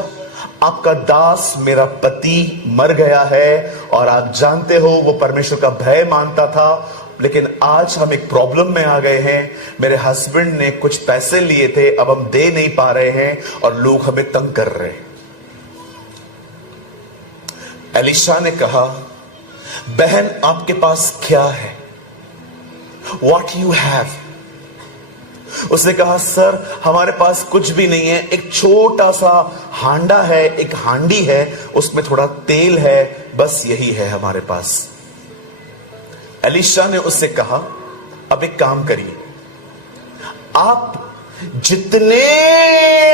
आपका दास मेरा पति मर गया है और आप जानते हो वो परमेश्वर का भय मानता था, लेकिन आज हम एक प्रॉब्लम में आ गए हैं। मेरे हस्बैंड ने कुछ पैसे लिए थे, अब हम दे नहीं पा रहे हैं और लोग हमें तंग कर रहे हैं। एलीशा ने कहा, बहन आपके पास क्या है? What you have? उसने कहा, सर हमारे पास कुछ भी नहीं है, एक छोटा सा हांडा है, एक हांडी है, उसमें थोड़ा तेल है, बस यही है हमारे पास। एलीशा ने उससे कहा, अब एक काम करिए, आप जितने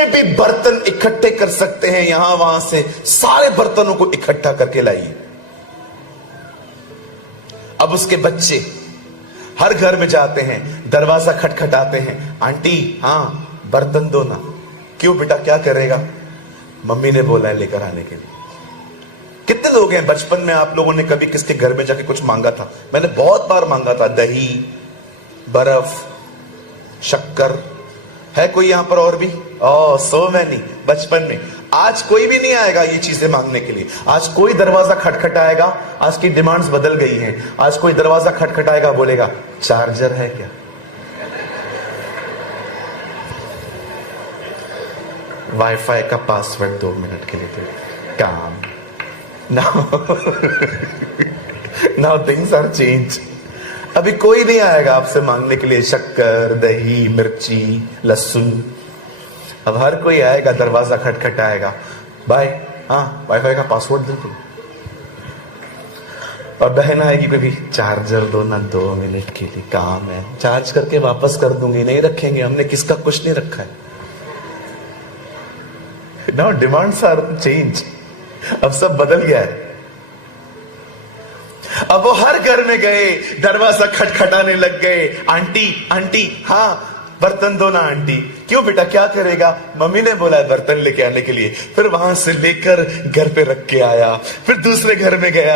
भी बर्तन इकट्ठे कर सकते हैं यहां वहां से सारे बर्तनों को इकट्ठा करके लाइए। अब उसके बच्चे हर घर में जाते हैं, दरवाजा खटखटाते हैं, आंटी हां बर्तन दो ना। क्यों बेटा, क्या करेगा? मम्मी ने बोला है लेकर आने के लिए। कितने लोग हैं बचपन में आप लोगों ने कभी किसके घर में जाके कुछ मांगा था? मैंने बहुत बार मांगा था, दही, बर्फ, शक्कर। है कोई यहां पर और भी? ओह सो मैनी, बचपन में। आज कोई भी नहीं आएगा ये चीजें मांगने के लिए। आज कोई दरवाजा खटखटाएगा, आज की डिमांड्स बदल गई हैं। आज कोई दरवाजा खटखटाएगा, बोलेगा चार्जर है क्या? वाईफाई का पासवर्ड 2 मिनट के लिए दे, काम। Now things are change. अभी कोई नहीं आएगा आपसे मांगने के लिए शक्कर, दही, मिर्ची, लहसुन। अब हर कोई आएगा, दरवाजा खटखटाएगा, भाई हाँ वाईफाई का पासवर्ड दे दो। और बहन आएगी, कोई भी चार्जर दो ना, 2 मिनट के लिए काम है, चार्ज करके वापस कर दूंगी। नहीं रखेंगे, हमने किसका कुछ नहीं रखा है। नाउ डिमांड्स आर चेंज, अब सब बदल गया है। अब वो हर घर में गए, दरवाजा खटखटाने लग गए, आंटी आंटी हाँ बर्तन दो ना आंटी। क्यों बेटा, क्या करेगा? मम्मी ने बोला है बर्तन लेके आने के लिए। फिर वहां से लेकर घर पे रख के आया, फिर दूसरे घर में गया,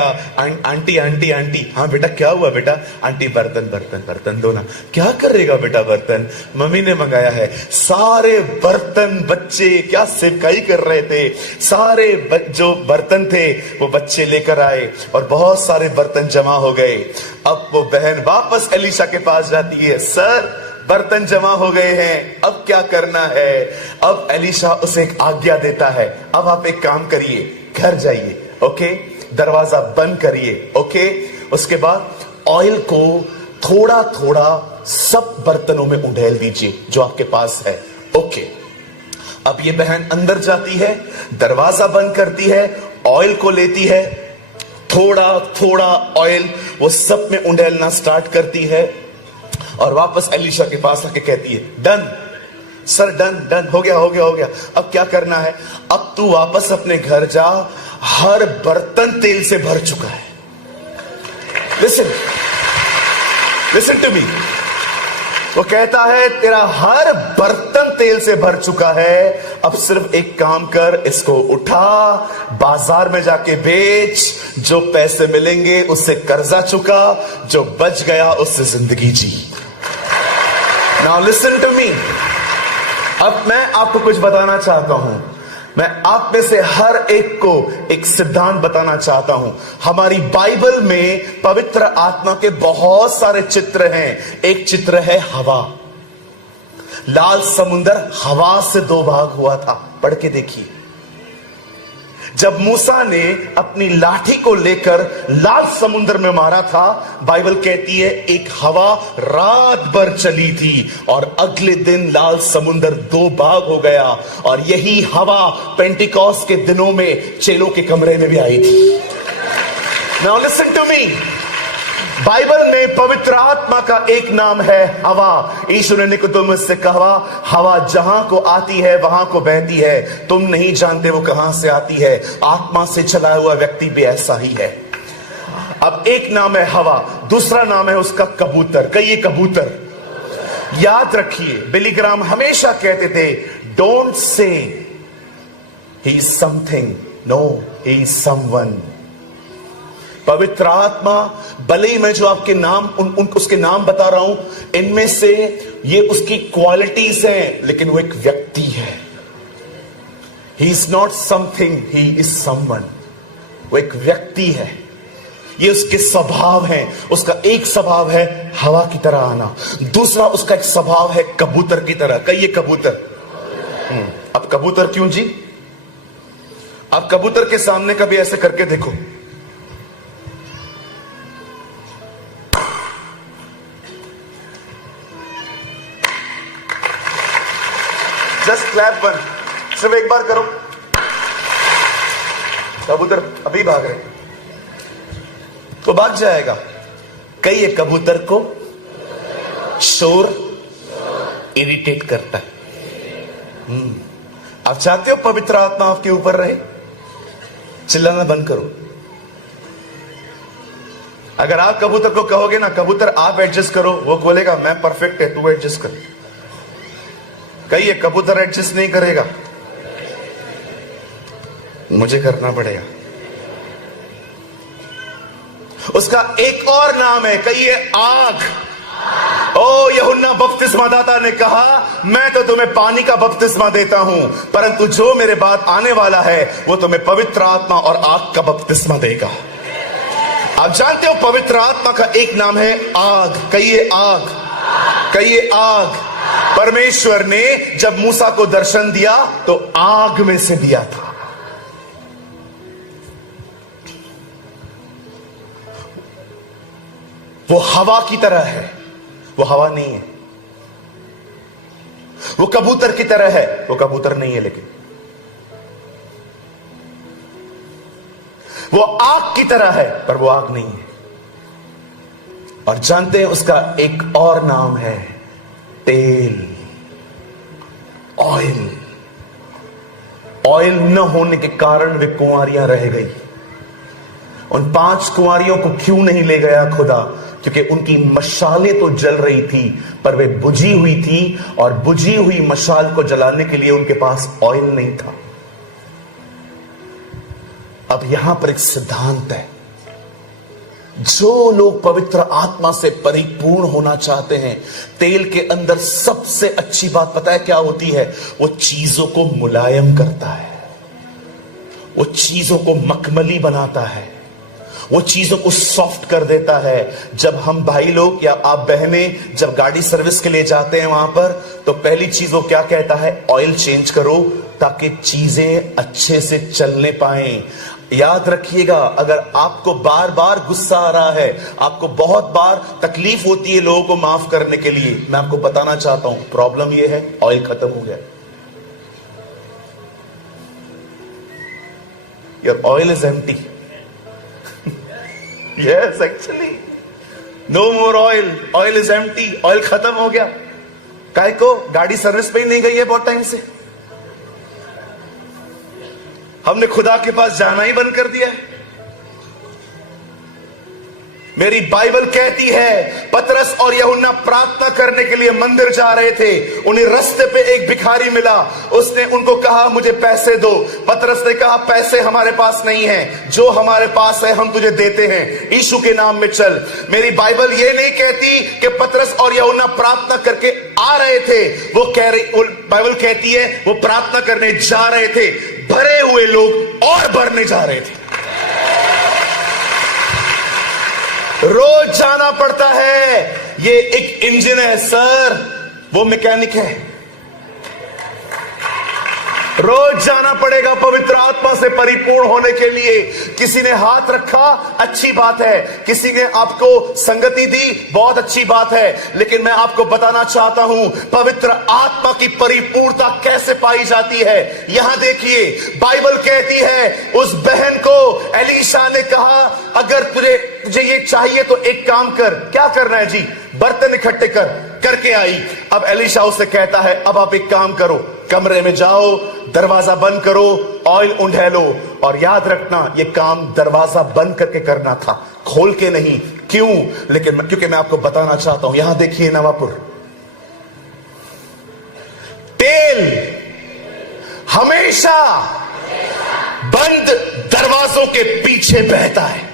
आंटी आंटी आंटी हाँ बेटा क्या हुआ बेटा? आंटी बर्तन बर्तन बर्तन दो ना। क्या करेगा बेटा बर्तन? मम्मी ने मंगाया है। सारे बर्तन बच्चे क्या सेवकाई कर रहे थे, सारे जो बर्तन थे वो बच्चे लेकर आए और बहुत सारे बर्तन जमा हो गए। अब वो बहन वापस एलीशा के पास जाती है, सर बर्तन जमा हो गए हैं, अब क्या करना है? अब एलीशा उसे एक आज्ञा देता है, अब आप एक काम करिए, घर जाइए, ओके, दरवाजा बंद करिए, ओके। उसके बाद ऑयल को थोड़ा थोड़ा सब बर्तनों में उंडेल दीजिए जो आपके पास है, ओके। अब ये बहन अंदर जाती है, दरवाजा बंद करती है, ऑयल को लेती है, थोड़ा थोड़ा ऑयल वो सब में उंडेलना स्टार्ट करती है और वापस एलीशा के पास आके कहती है, डन सर, डन डन, हो गया हो गया हो गया। अब क्या करना है? अब तू वापस अपने घर जा, हर बर्तन तेल से भर चुका है। Listen listen to me. वो कहता है तेरा हर बर्तन तेल से भर चुका है, अब सिर्फ एक काम कर, इसको उठा, बाजार में जाके बेच, जो पैसे मिलेंगे उससे कर्जा चुका, जो बच गया उससे जिंदगी जी। Now listen to me. अब मैं आपको कुछ बताना चाहता हूं। मैं आप में से हर एक को एक सिद्धांत बताना चाहता हूं। हमारी बाइबल में पवित्र आत्मा के बहुत सारे चित्र हैं। एक चित्र है हवा। लाल समुंदर हवा से दो भाग हुआ था। पढ़ के देखिए। जब मूसा ने अपनी लाठी को लेकर लाल समुद्र में मारा था, बाइबल कहती है एक हवा रात भर चली थी और अगले दिन लाल समुद्र दो भाग हो गया। और यही हवा पेंटिकॉस्ट के दिनों में चेलों के कमरे में भी आई थी। Now listen to me. Bible में पवित्र आत्मा का एक नाम है हवा। यीशु ने निकोदेमुस से कहा, हवा जहां को आती है वहां को बहती है, तुम नहीं जानते वो कहां से आती है। आत्मा से चला हुआ व्यक्ति भी ऐसा ही है। अब एक नाम है हवा, दूसरा नाम है उसका कबूतर। कहिए कबूतर। याद रखिए, बिली ग्राम हमेशा कहते थे, don't say he is something, no he is someone. पवित्र आत्मा, भले ही मैं जो आपके नाम उसके नाम बता रहा हूं, इनमें से ये उसकी क्वालिटीज हैं, लेकिन वो एक व्यक्ति है। He is not something, he is someone. वो एक व्यक्ति है। ये उसके स्वभाव हैं। उसका एक स्वभाव है हवा की तरह आना, दूसरा उसका एक स्वभाव है कबूतर की तरह। कहिए कबूतर। अब कबूतर क्यों जी? आप कबूतर के सामने कभी ऐसे करके देखो। जस्ट क्लैप वन, सिर्फ एक बार करो। कबूतर अभी भाग रहे, तो भाग जाएगा। कई कबूतर को शोर इरिटेट करता है। आप चाहते हो पवित्र आत्मा आपके ऊपर रहे? चिल्लाना बंद करो। अगर आप कबूतर को कहोगे ना, कबूतर आप एडजस्ट करो, वो बोलेगा मैं परफेक्ट है, तू एडजस्ट कर। कहिए कबूतर एडजस्ट नहीं करेगा, मुझे करना पड़ेगा। उसका एक और नाम है, कहिए आग। ओ यूहन्ना बपतिस्मादाता ने कहा, मैं तो तुम्हें पानी का बपतिस्मा देता हूं, परंतु जो मेरे बाद आने वाला है वो तुम्हें पवित्र आत्मा और आग का बपतिस्मा देगा। आप जानते हो पवित्र आत्मा का एक नाम है आग। कहिए आग, कहिए आग। परमेश्वर ने जब मूसा को दर्शन दिया तो आग में से दिया था। वो हवा की तरह है, वो हवा नहीं है। वो कबूतर की तरह है, वो कबूतर नहीं है। लेकिन वो आग की तरह है, पर वो आग नहीं है। और जानते हैं उसका एक और नाम है तेल, ऑयल। ऑयल न होने के कारण वे कुंवारियां रह गई। उन 5 कुंवारियों को क्यों नहीं ले गया खुदा? क्योंकि उनकी मशालें तो जल रही थी, पर वे बुझी हुई थी, और बुझी हुई मशाल को जलाने के लिए उनके पास ऑयल नहीं था। अब यहां पर एक सिद्धांत है। जो लोग पवित्र आत्मा से परिपूर्ण होना चाहते हैं, तेल के अंदर सबसे अच्छी बात पता है क्या होती है? वो चीजों को मुलायम करता है, वो चीजों को मखमली बनाता है, वो चीजों को सॉफ्ट कर देता है। जब हम भाई लोग या आप बहनें जब गाड़ी सर्विस के लिए जाते हैं वहां पर, तो पहली चीज वो क्या कहता है? ऑयल चेंज करो ताकि चीजें अच्छे से चलने पाएं। याद रखिएगा, अगर आपको बार बार गुस्सा आ रहा है, आपको बहुत बार तकलीफ होती है लोगों को माफ करने के लिए, मैं आपको बताना चाहता हूं प्रॉब्लम यह है ऑयल खत्म हो गया। Your oil is empty. Yes, actually no more oil, oil is empty. Oil खत्म हो गया। काहे को? गाड़ी सर्विस पे ही नहीं गई है बहुत टाइम से। हमने खुदा के पास जाना ही बंद कर दिया है। मेरी बाइबल कहती है पतरस और यूहन्ना प्रार्थना करने के लिए मंदिर जा रहे थे। उन्हें रास्ते पे एक भिखारी मिला। उसने उनको कहा मुझे पैसे दो। पतरस ने कहा पैसे हमारे पास नहीं है, जो हमारे पास है हम तुझे देते हैं, यीशु के नाम में चल। मेरी बाइबल ये नहीं कहती कि पतरस और यूहन्ना प्रार्थना करके आ रहे थे। वो कह रही, बाइबल कहती है वो प्रार्थना करने जा रहे थे। भरे हुए लोग और भरने जा रहे थे। रोज जाना पड़ता है। ये एक इंजन है सर, वो मैकेनिक है। रोज जाना पड़ेगा पवित्र आत्मा से परिपूर्ण होने के लिए। किसी ने हाथ रखा, अच्छी बात है। किसी ने आपको संगति दी, बहुत अच्छी बात है। लेकिन मैं आपको बताना चाहता हूं पवित्र आत्मा की परिपूर्णता कैसे पाई जाती है। यहां देखिए, बाइबल कहती है उस बहन को एलीशा ने कहा अगर तुझे ये चाहिए तो एक काम कर। क्या करना है जी? बर्तन इकट्ठे करके आई। अब एलीशा उससे कहता है अब आप एक काम करो, कमरे में जाओ, दरवाजा बंद करो, ऑयल उंडेलो। और याद रखना ये काम दरवाजा बंद करके करना था, खोल के नहीं। क्यों? क्योंकि मैं आपको बताना चाहता हूं। यहां देखिए नवापुर, तेल हमेशा बंद दरवाजों के पीछे बहता है।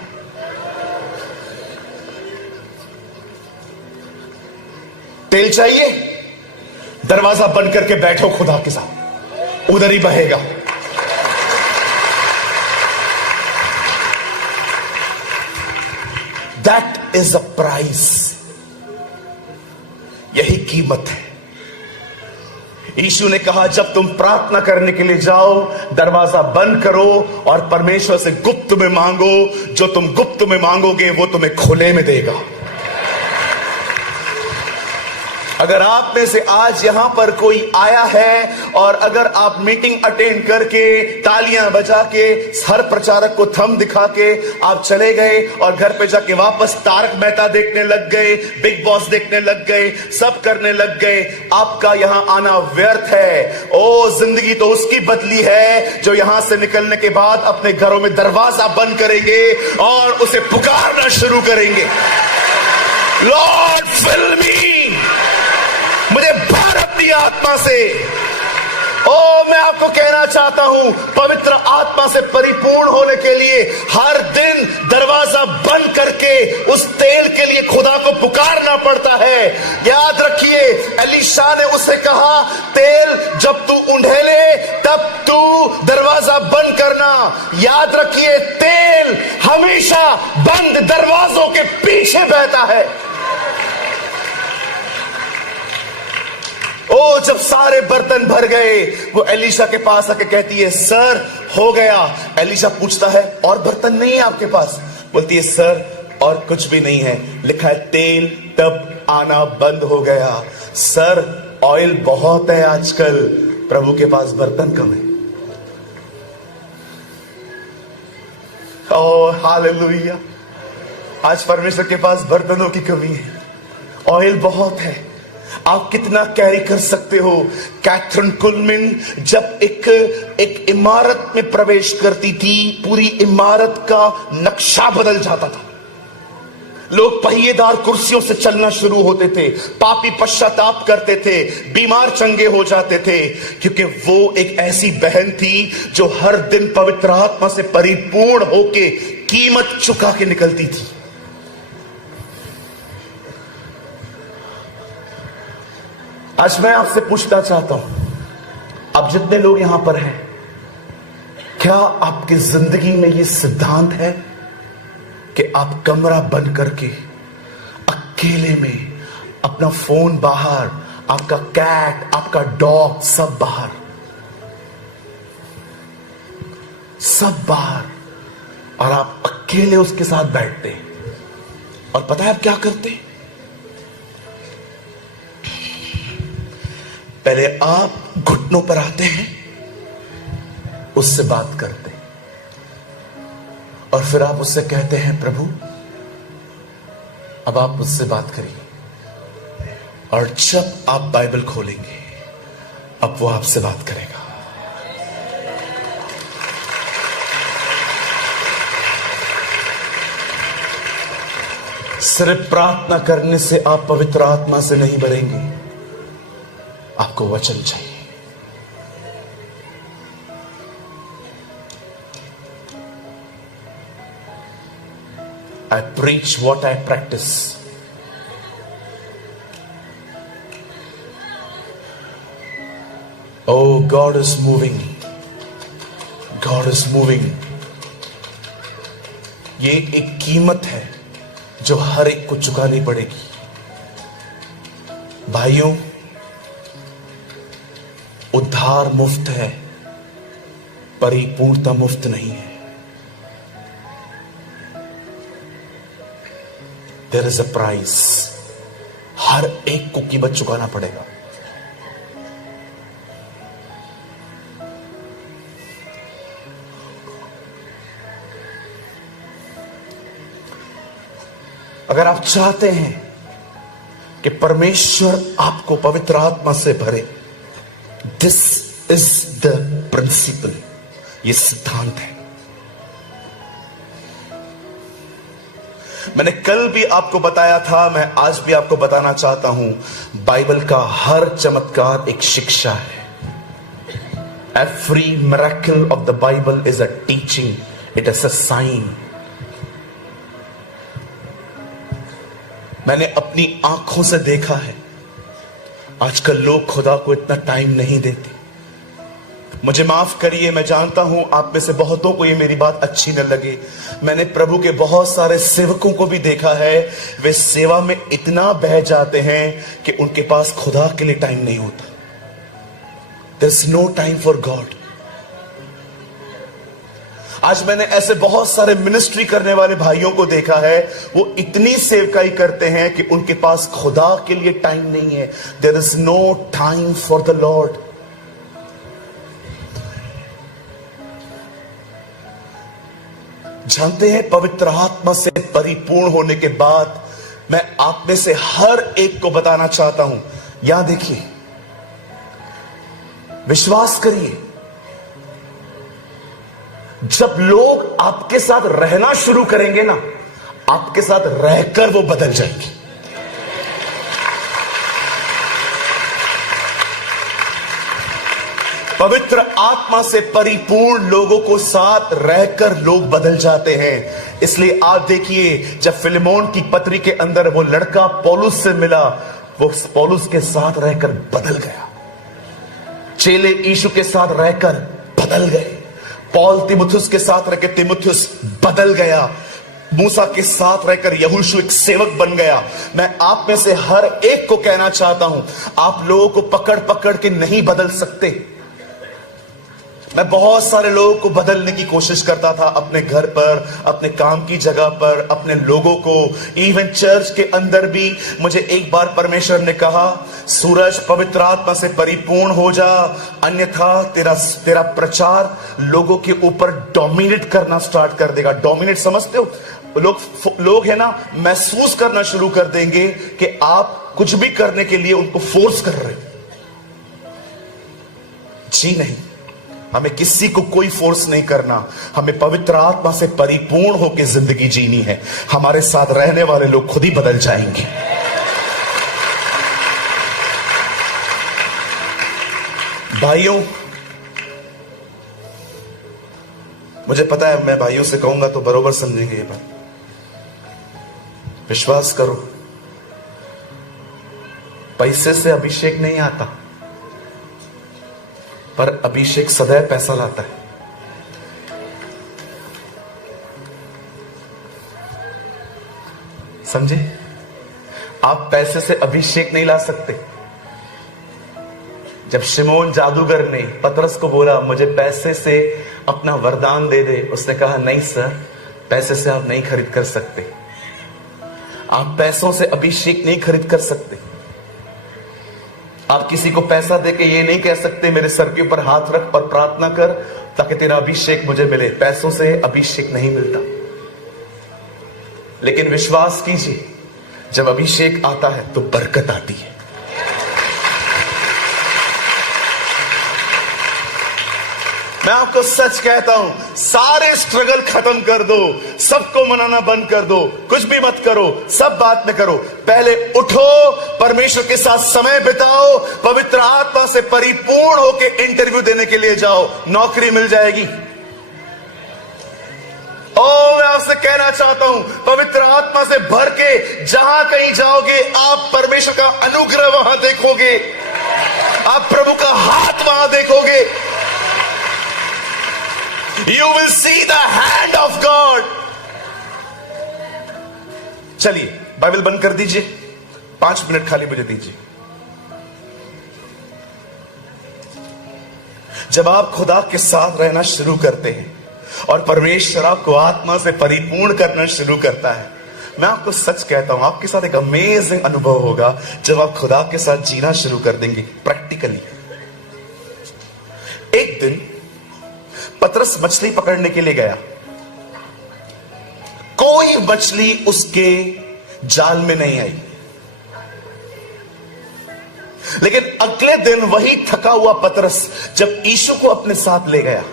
तेल चाहिए, दरवाजा बंद करके बैठो खुदा के साथ, उधर ही बहेगा। That is a price. यही कीमत है। यीशु ने कहा जब तुम प्रार्थना करने के लिए जाओ, दरवाजा बंद करो और परमेश्वर से गुप्त में मांगो। जो तुम गुप्त में मांगोगे वो तुम्हें खुले में देगा। अगर आप में से आज यहां पर कोई आया है और अगर आप मीटिंग अटेंड करके तालियां बजा के हर प्रचारक को थंब दिखा के आप चले गए और घर पे जाके वापस तारक मेहता देखने लग गए, बिग बॉस देखने लग गए, सब करने लग गए, आपका यहां आना व्यर्थ है। ओ जिंदगी तो उसकी बदली है जो यहां से निकलने के बाद अपने घरों में दरवाजा बंद करेंगे और उसे पुकारना शुरू करेंगे, लॉर्ड फिल मी, मुझे भर अपनी आत्मा से। ओ मैं आपको कहना चाहता हूं पवित्र आत्मा से परिपूर्ण होने के लिए हर दिन दरवाजा बंद करके उस तेल के लिए खुदा को पुकारना पड़ता है। याद रखिए एलीशा ने उसे कहा तेल जब तू उंडेले तब तू दरवाजा बंद करना। याद रखिए तेल हमेशा बंद दरवाजों के पीछे बहता है। ओ जब सारे बर्तन भर गए वो एलीशा के पास आके कहती है सर हो गया। एलीशा पूछता है और बर्तन नहीं है आपके पास? बोलती है सर और कुछ भी नहीं है, लिखा है तेल तब आना बंद हो गया। सर ऑयल बहुत है आजकल, प्रभु के पास बर्तन कम है। ओ हालेलुया, आज परमेश्वर के पास बर्तनों की कमी है, ऑयल बहुत है। आप कितना कैरी कर सकते हो? कैथरीन कुलमिन जब एक इमारत में प्रवेश करती थी, पूरी इमारत का नक्शा बदल जाता था। लोग पहिएदार कुर्सियों से चलना शुरू होते थे, पापी पश्चाताप करते थे, बीमार चंगे हो जाते थे, क्योंकि वो एक ऐसी बहन थी जो हर दिन पवित्र आत्मा से परिपूर्ण होके कीमत चुका के निकलती थी। आज मैं आपसे पूछना चाहता हूं, आप जितने लोग यहां पर हैं, क्या आपकी जिंदगी में यह सिद्धांत है कि आप कमरा बंद करके अकेले में अपना फोन बाहर, आपका कैट, आपका डॉग सब बाहर, और आप अकेले उसके साथ बैठते हैं और पता है आप क्या करते? पहले आप घुटनों पर आते हैं, उससे बात करते हैं और फिर आप उससे कहते हैं प्रभु अब आप मुझसे बात करिए। और जब आप बाइबल खोलेंगे अब वो आपसे बात करेगा। सिर्फ प्रार्थना करने से आप पवित्र आत्मा से नहीं भरेंगे, आपको वचन चाहिए। I preach what I practice. Oh, God is moving. God is moving. ये एक कीमत है जो हर एक को चुकानी पड़ेगी। भाइयों, उद्धार मुफ्त है, परिपूर्णता मुफ्त नहीं है। There is a price. हर एक को कीमत चुकाना पड़ेगा। अगर आप चाहते हैं कि परमेश्वर आपको पवित्र आत्मा से भरे, दिस इज द प्रिंसिपल, ये सिद्धांत है। मैंने कल भी आपको बताया था, मैं आज भी आपको बताना चाहता हूं, बाइबल का हर चमत्कार एक शिक्षा है। Every miracle of the Bible is a teaching, it is a sign. मैंने अपनी आंखों से देखा है, आजकल लोग खुदा को इतना टाइम नहीं देते। मुझे माफ करिए, मैं जानता हूं आप में से बहुतों को ये मेरी बात अच्छी न लगे। मैंने प्रभु के बहुत सारे सेवकों को भी देखा है, वे सेवा में इतना बह जाते हैं कि उनके पास खुदा के लिए टाइम नहीं होता। There is no time for God. आज मैंने ऐसे बहुत सारे मिनिस्ट्री करने वाले भाइयों को देखा है, वो इतनी सेवकाई करते हैं कि उनके पास खुदा के लिए टाइम नहीं है। There is no time for the Lord. जानते हैं, पवित्र आत्मा से परिपूर्ण होने के बाद मैं आप में से हर एक को बताना चाहता हूं, यहां देखिए, विश्वास करिए, जब लोग आपके साथ रहना शुरू करेंगे ना, आपके साथ रहकर वो बदल जाएंगे। पवित्र आत्मा से परिपूर्ण लोगों को साथ रहकर लोग बदल जाते हैं। इसलिए आप देखिए, जब फिलेमोन की पत्री के अंदर वो लड़का पौलुस से मिला, वो पौलुस के साथ रहकर बदल गया। चेले यीशु के साथ रहकर बदल गए। पौल तिमुथियुस के साथ रहकर तिमुथियुस बदल गया। मूसा के साथ रहकर यहोशू एक सेवक बन गया। मैं आप में से हर एक को कहना चाहता हूं, आप लोगों को पकड़ पकड़ के नहीं बदल सकते। मैं बहुत सारे लोगों को बदलने की कोशिश करता था, अपने घर पर, अपने काम की जगह पर, अपने लोगों को, इवन चर्च के अंदर भी। मुझे एक बार परमेश्वर ने कहा, सूरज पवित्र आत्मा से परिपूर्ण हो जा, अन्यथा तेरा प्रचार लोगों के ऊपर डोमिनेट करना स्टार्ट कर देगा। डोमिनेट समझते हो? लोग है ना, महसूस करना शुरू कर देंगे कि आप कुछ भी करने के लिए उनको फोर्स कर रहे हो। जी नहीं, हमें किसी को कोई फोर्स नहीं करना। हमें पवित्र आत्मा से परिपूर्ण होकर जिंदगी जीनी है। हमारे साथ रहने वाले लोग खुद ही बदल जाएंगे। भाइयों, मुझे पता है मैं भाइयों से कहूंगा तो बरोबर समझेंगे ये बात। विश्वास करो, पैसे से अभिषेक नहीं आता, पर अभिषेक सदैव पैसा लाता है। समझे? आप पैसे से अभिषेक नहीं ला सकते। जब शिमोन जादूगर ने पतरस को बोला, मुझे पैसे से अपना वरदान दे दे, उसने कहा, नहीं सर, पैसे से आप नहीं खरीद कर सकते। आप पैसों से अभिषेक नहीं खरीद कर सकते। आप किसी को पैसा देके ये नहीं कह सकते, मेरे सर के ऊपर हाथ रख पर प्रार्थना कर ताकि तेरा अभिषेक मुझे मिले। पैसों से अभिषेक नहीं मिलता। लेकिन विश्वास कीजिए, जब अभिषेक आता है तो बरकत आती है। मैं आपको सच कहता हूं, सारे स्ट्रगल खत्म कर दो, सबको मनाना बंद कर दो, कुछ भी मत करो, सब बात में करो, पहले उठो, परमेश्वर के साथ समय बिताओ, पवित्र आत्मा से परिपूर्ण होके इंटरव्यू देने के लिए जाओ, नौकरी मिल जाएगी। मैं आपसे कहना चाहता हूं, पवित्र आत्मा से भर के जहां कहीं जाओगे, आप परमेश्वर का अनुग्रह वहां देखोगे, आप प्रभु का हाथ वहां देखोगे। You will see the hand of God. चलिए बाइबल बंद कर दीजिए, 5 मिनट खाली मुझे दीजिए। जब आप खुदा के साथ रहना शुरू करते हैं और परमेश्वर आपको आत्मा से परिपूर्ण करना शुरू करता है, मैं आपको सच कहता हूं, आपके साथ एक अमेजिंग अनुभव होगा जब आप खुदा के साथ जीना शुरू कर देंगे प्रैक्टिकली। एक दिन पतरस मछली पकड़ने के लिए गया, कोई मछली उसके जाल में नहीं आई, लेकिन अगले दिन वही थका हुआ पतरस जब यीशु को अपने साथ ले गया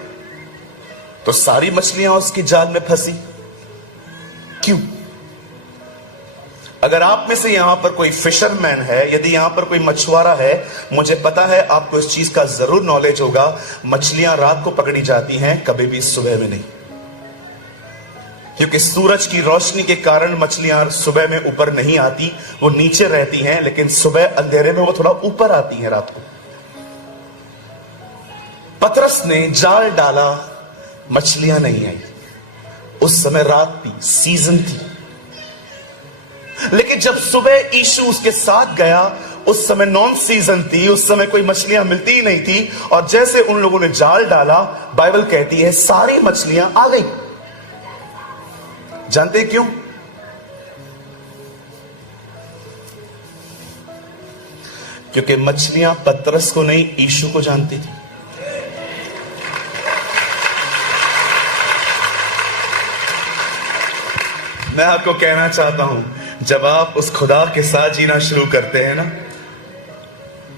तो सारी मछलियां उसके जाल में फंसी। क्यों? अगर आप में से यहां पर कोई फिशरमैन है, यदि यहां पर कोई मछुआरा है, मुझे पता है आपको इस चीज का जरूर नॉलेज होगा, मछलियां रात को पकड़ी जाती हैं, कभी भी सुबह में नहीं, क्योंकि सूरज की रोशनी के कारण मछलियां सुबह में ऊपर नहीं आती, वो नीचे रहती हैं, लेकिन सुबह अंधेरे में वो थोड़ा ऊपर आती हैं रात को। पतरस ने जाल डाला, मछलियां नहीं आई। उस समय रात थी, सीजन थी, लेकिन जब सुबह यीशु उसके साथ गया, उस समय नॉन सीजन थी, उस समय कोई मछलियां मिलती ही नहीं थी, और जैसे उन लोगों ने जाल डाला, बाइबल कहती है सारी मछलियां आ गई। जानते क्यों? क्योंकि मछलियां पतरस को नहीं, यीशु को जानती थी। मैं आपको कहना चाहता हूं, जब आप उस खुदा के साथ जीना शुरू करते हैं ना,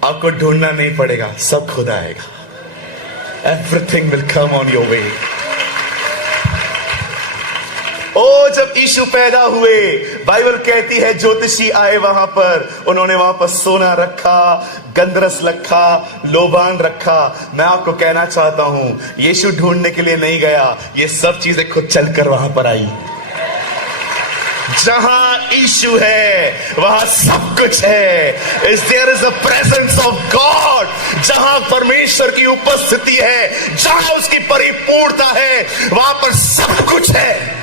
आपको ढूंढना नहीं पड़ेगा, सब खुद आएगा। Everything will come on your way. जब यीशु पैदा हुए, बाइबल कहती है ज्योतिषी आए वहां पर, उन्होंने वहां पर सोना रखा, गंधरस रखा, लोबान रखा। मैं आपको कहना चाहता हूं, यीशु ढूंढने के लिए नहीं गया, ये सब चीजें खुद चलकर वहां पर आई। जहां यीशु है वहां सब कुछ है। There is a presence of God. जहां परमेश्वर की उपस्थिति है, जहां उसकी परिपूर्णता है, वहां पर सब कुछ है।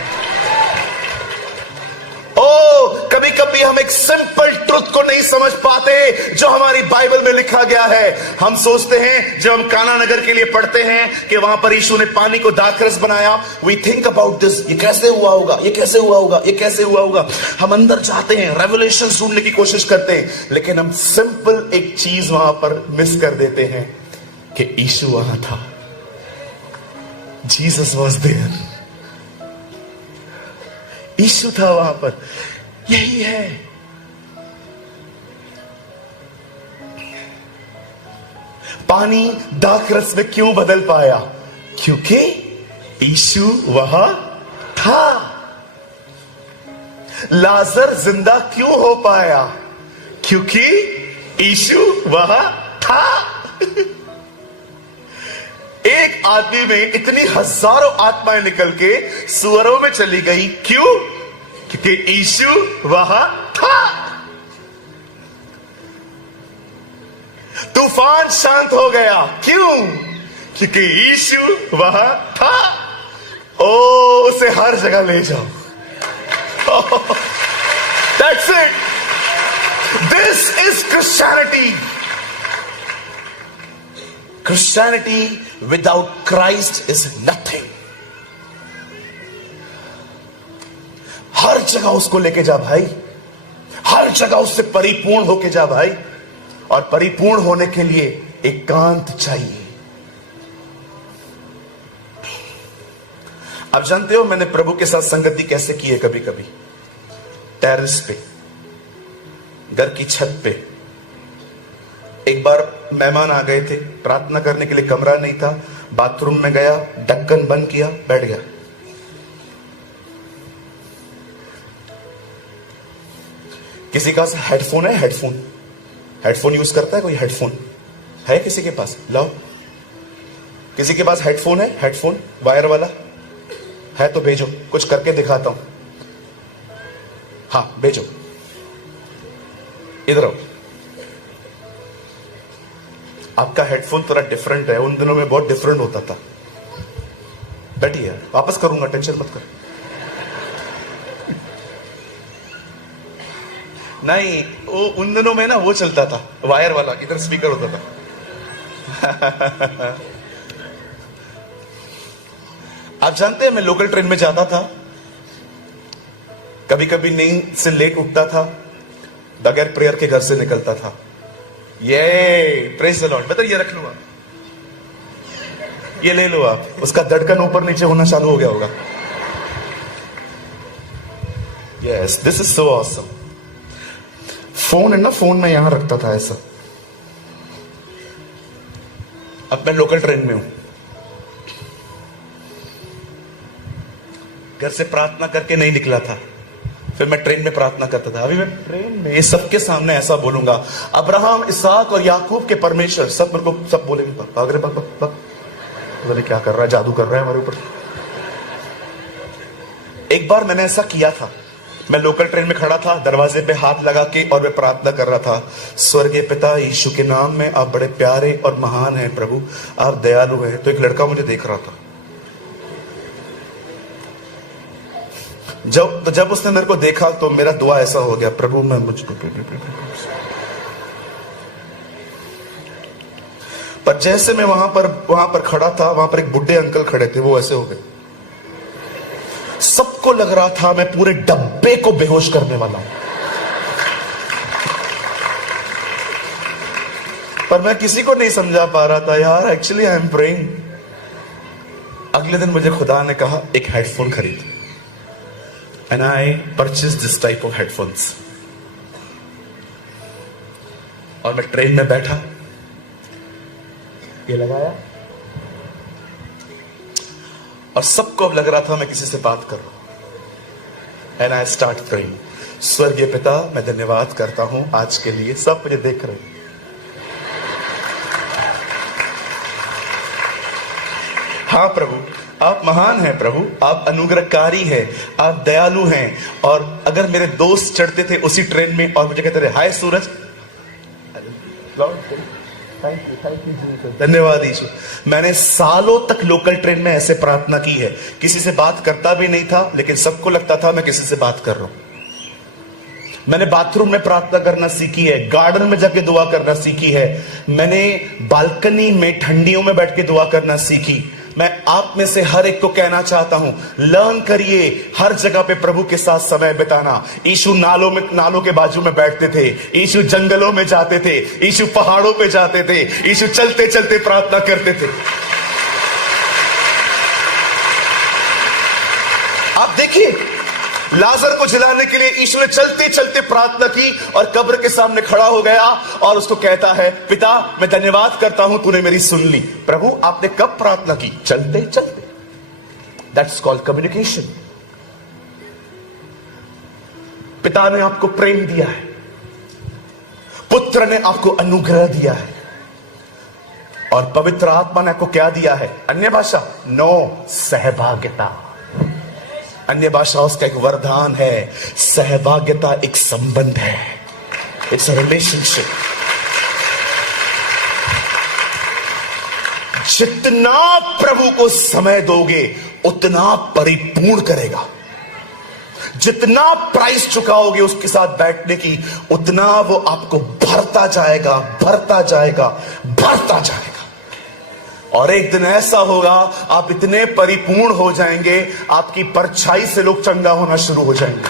कभी कभी हम एक सिंपल ट्रुथ को नहीं समझ पाते जो हमारी बाइबल में लिखा गया है। हम सोचते हैं, जब हम काना नगर के लिए पढ़ते हैं कि वहां पर यीशु ने पानी को दाखरस बनाया, वी थिंक अबाउट दिस, ये कैसे हुआ होगा, ये कैसे हुआ होगा, ये कैसे हुआ होगा। हम अंदर जाते हैं, रेवलेशन ढूंढने की कोशिश करते हैं, लेकिन हम सिंपल एक चीज वहां पर मिस कर देते हैं कि यीशु वहां था। जीसस वॉज देयर, यीशु था वहां पर। यही है, पानी दाखरस में क्यों बदल पाया? क्योंकि यीशु वहां था। लाजर जिंदा क्यों हो पाया? क्योंकि यीशु वहां था। एक आदमी में इतनी हजारों आत्माएं निकल के सुअरों में चली गई, क्यों? क्योंकि यीशु वहां था। तूफान शांत हो गया, क्यों? क्योंकि यीशु वहां था। उसे हर जगह ले जाओ। That's it. This is Christianity. Christianity without Christ is nothing. हर जगह उसको लेके जा भाई, हर जगह उससे परिपूर्ण होके जा भाई। और परिपूर्ण होने के लिए एकांत चाहिए। आप जानते हो, मैंने प्रभु के साथ संगति कैसे की है? कभी कभी टेरेस पे, घर की छत पे। एक बार मेहमान आ गए थे, प्रार्थना करने के लिए कमरा नहीं था, बाथरूम में गया, ढक्कन बंद किया, बैठ गया। किसी का हेडफोन है, हेडफोन यूज करता है कोई? हेडफोन है किसी के पास? लाओ। किसी के पास हेडफोन है? हेडफोन वायर वाला है तो भेजो, कुछ करके दिखाता हूं। हाँ भेजो, इधर आओ। आपका हेडफोन थोड़ा डिफरेंट है, उन दिनों में बहुत डिफरेंट होता था। बैठिए, वापस करूंगा, टेंशन मत कर। नहीं, वो उन दिनों में ना वो चलता था वायर वाला, इधर स्पीकर होता था। आप जानते हैं मैं लोकल ट्रेन में जाता था, कभी कभी नींद से लेट उठता था, बगैर प्रेयर के घर से निकलता था। ये प्रेज द लॉर्ड। बेहतर ये रख लो आप, ये ले लो आप, उसका धड़कन ऊपर नीचे होना चालू हो गया होगा। Yes, this is so awesome. Phone है ना, फोन में यहां रखता था ऐसा। अब मैं लोकल ट्रेन में हूं, घर से प्रार्थना करके नहीं निकला था, फिर मैं ट्रेन में प्रार्थना करता था। अभी मैं ट्रेन में ये सबके सामने ऐसा बोलूंगा, अब्राहम, इसहाक और याकूब के परमेश्वर, सब मेरे को सब बोलेंगे, पता नहीं क्या कर रहा है, जादू कर रहा है हमारे ऊपर। एक बार मैंने ऐसा किया था, मैं लोकल ट्रेन में खड़ा था, दरवाजे पे हाथ लगा के, और मैं प्रार्थना कर रहा था, स्वर्गीय पिता, यीशु के नाम में आप बड़े प्यारे और महान हैं प्रभु, आप दयालु हैं। तो एक लड़का मुझे देख रहा था। जब उसने मेरे को देखा तो मेरा दुआ ऐसा हो गया, प्रभु मैं मुझको। पर जैसे मैं वहां पर खड़ा था, वहां पर एक बुढ़े अंकल खड़े थे, वो ऐसे हो गए। सबको लग रहा था मैं पूरे डब्बे को बेहोश करने वाला हूं, पर मैं किसी को नहीं समझा पा रहा था यार, एक्चुअली आई एम प्रेइंग। अगले दिन मुझे खुदा ने कहा एक हेडफोन खरीद, and I purchased this type of headphones। और मैं ट्रेन में बैठा, ये लगाया, और सबको अब लग रहा था मैं किसी से बात कर रहा हूं। And I start praying, स्वर्गीय पिता, मैं धन्यवाद करता हूं आज के लिए, सब मुझे देख रहे हैं। हाँ प्रभु, आप महान हैं प्रभु, आप अनुग्रहकारी हैं, आप दयालु हैं। और अगर मेरे दोस्त चढ़ते थे उसी ट्रेन में और मुझे कहते थे हाय सूरज, थैंक यू, धन्यवाद यीशु। मैंने सालों तक लोकल ट्रेन में ऐसे प्रार्थना की है, किसी से बात करता भी नहीं था, लेकिन सबको लगता था मैं किसी से बात कर रहा हूं। मैंने बाथरूम में प्रार्थना करना सीखी है, गार्डन में जाके दुआ करना सीखी है, मैंने बालकनी में ठंडियों में बैठ के दुआ करना सीखी। मैं आप में से हर एक को कहना चाहता हूं, लर्न करिए हर जगह पे प्रभु के साथ समय बिताना। यीशु नालों के बाजू में बैठते थे, यीशु जंगलों में जाते थे, यीशु पहाड़ों पे जाते थे, यीशु चलते चलते प्रार्थना करते थे। आप देखिए, लाजर को जिलाने के लिए यीशु ने चलते चलते प्रार्थना की और कब्र के सामने खड़ा हो गया और उसको कहता है, पिता मैं धन्यवाद करता हूं, तूने मेरी सुन ली। प्रभु आपने कब प्रार्थना की? चलते चलते। That's called communication. पिता ने आपको प्रेम दिया है, पुत्र ने आपको अनुग्रह दिया है, और पवित्र आत्मा ने आपको क्या दिया है? अन्य भाषा? नो, सहभागिता। अन्य भाषा उसका एक वरदान है, सहभागिता एक संबंध है, इट्स अ रिलेशनशिप। जितना प्रभु को समय दोगे उतना परिपूर्ण करेगा, जितना प्राइस चुकाओगे उसके साथ बैठने की, उतना वो आपको भरता जाएगा, भरता जाएगा, भरता जाएगा। और एक दिन ऐसा होगा, आप इतने परिपूर्ण हो जाएंगे, आपकी परछाई से लोग चंगा होना शुरू हो जाएंगे।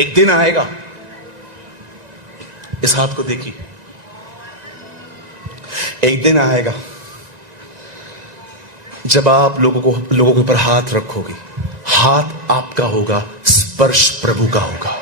एक दिन आएगा, इस हाथ को देखिए, एक दिन आएगा जब आप लोगों के ऊपर हाथ रखोगे, हाथ आपका होगा, स्पर्श प्रभु का होगा।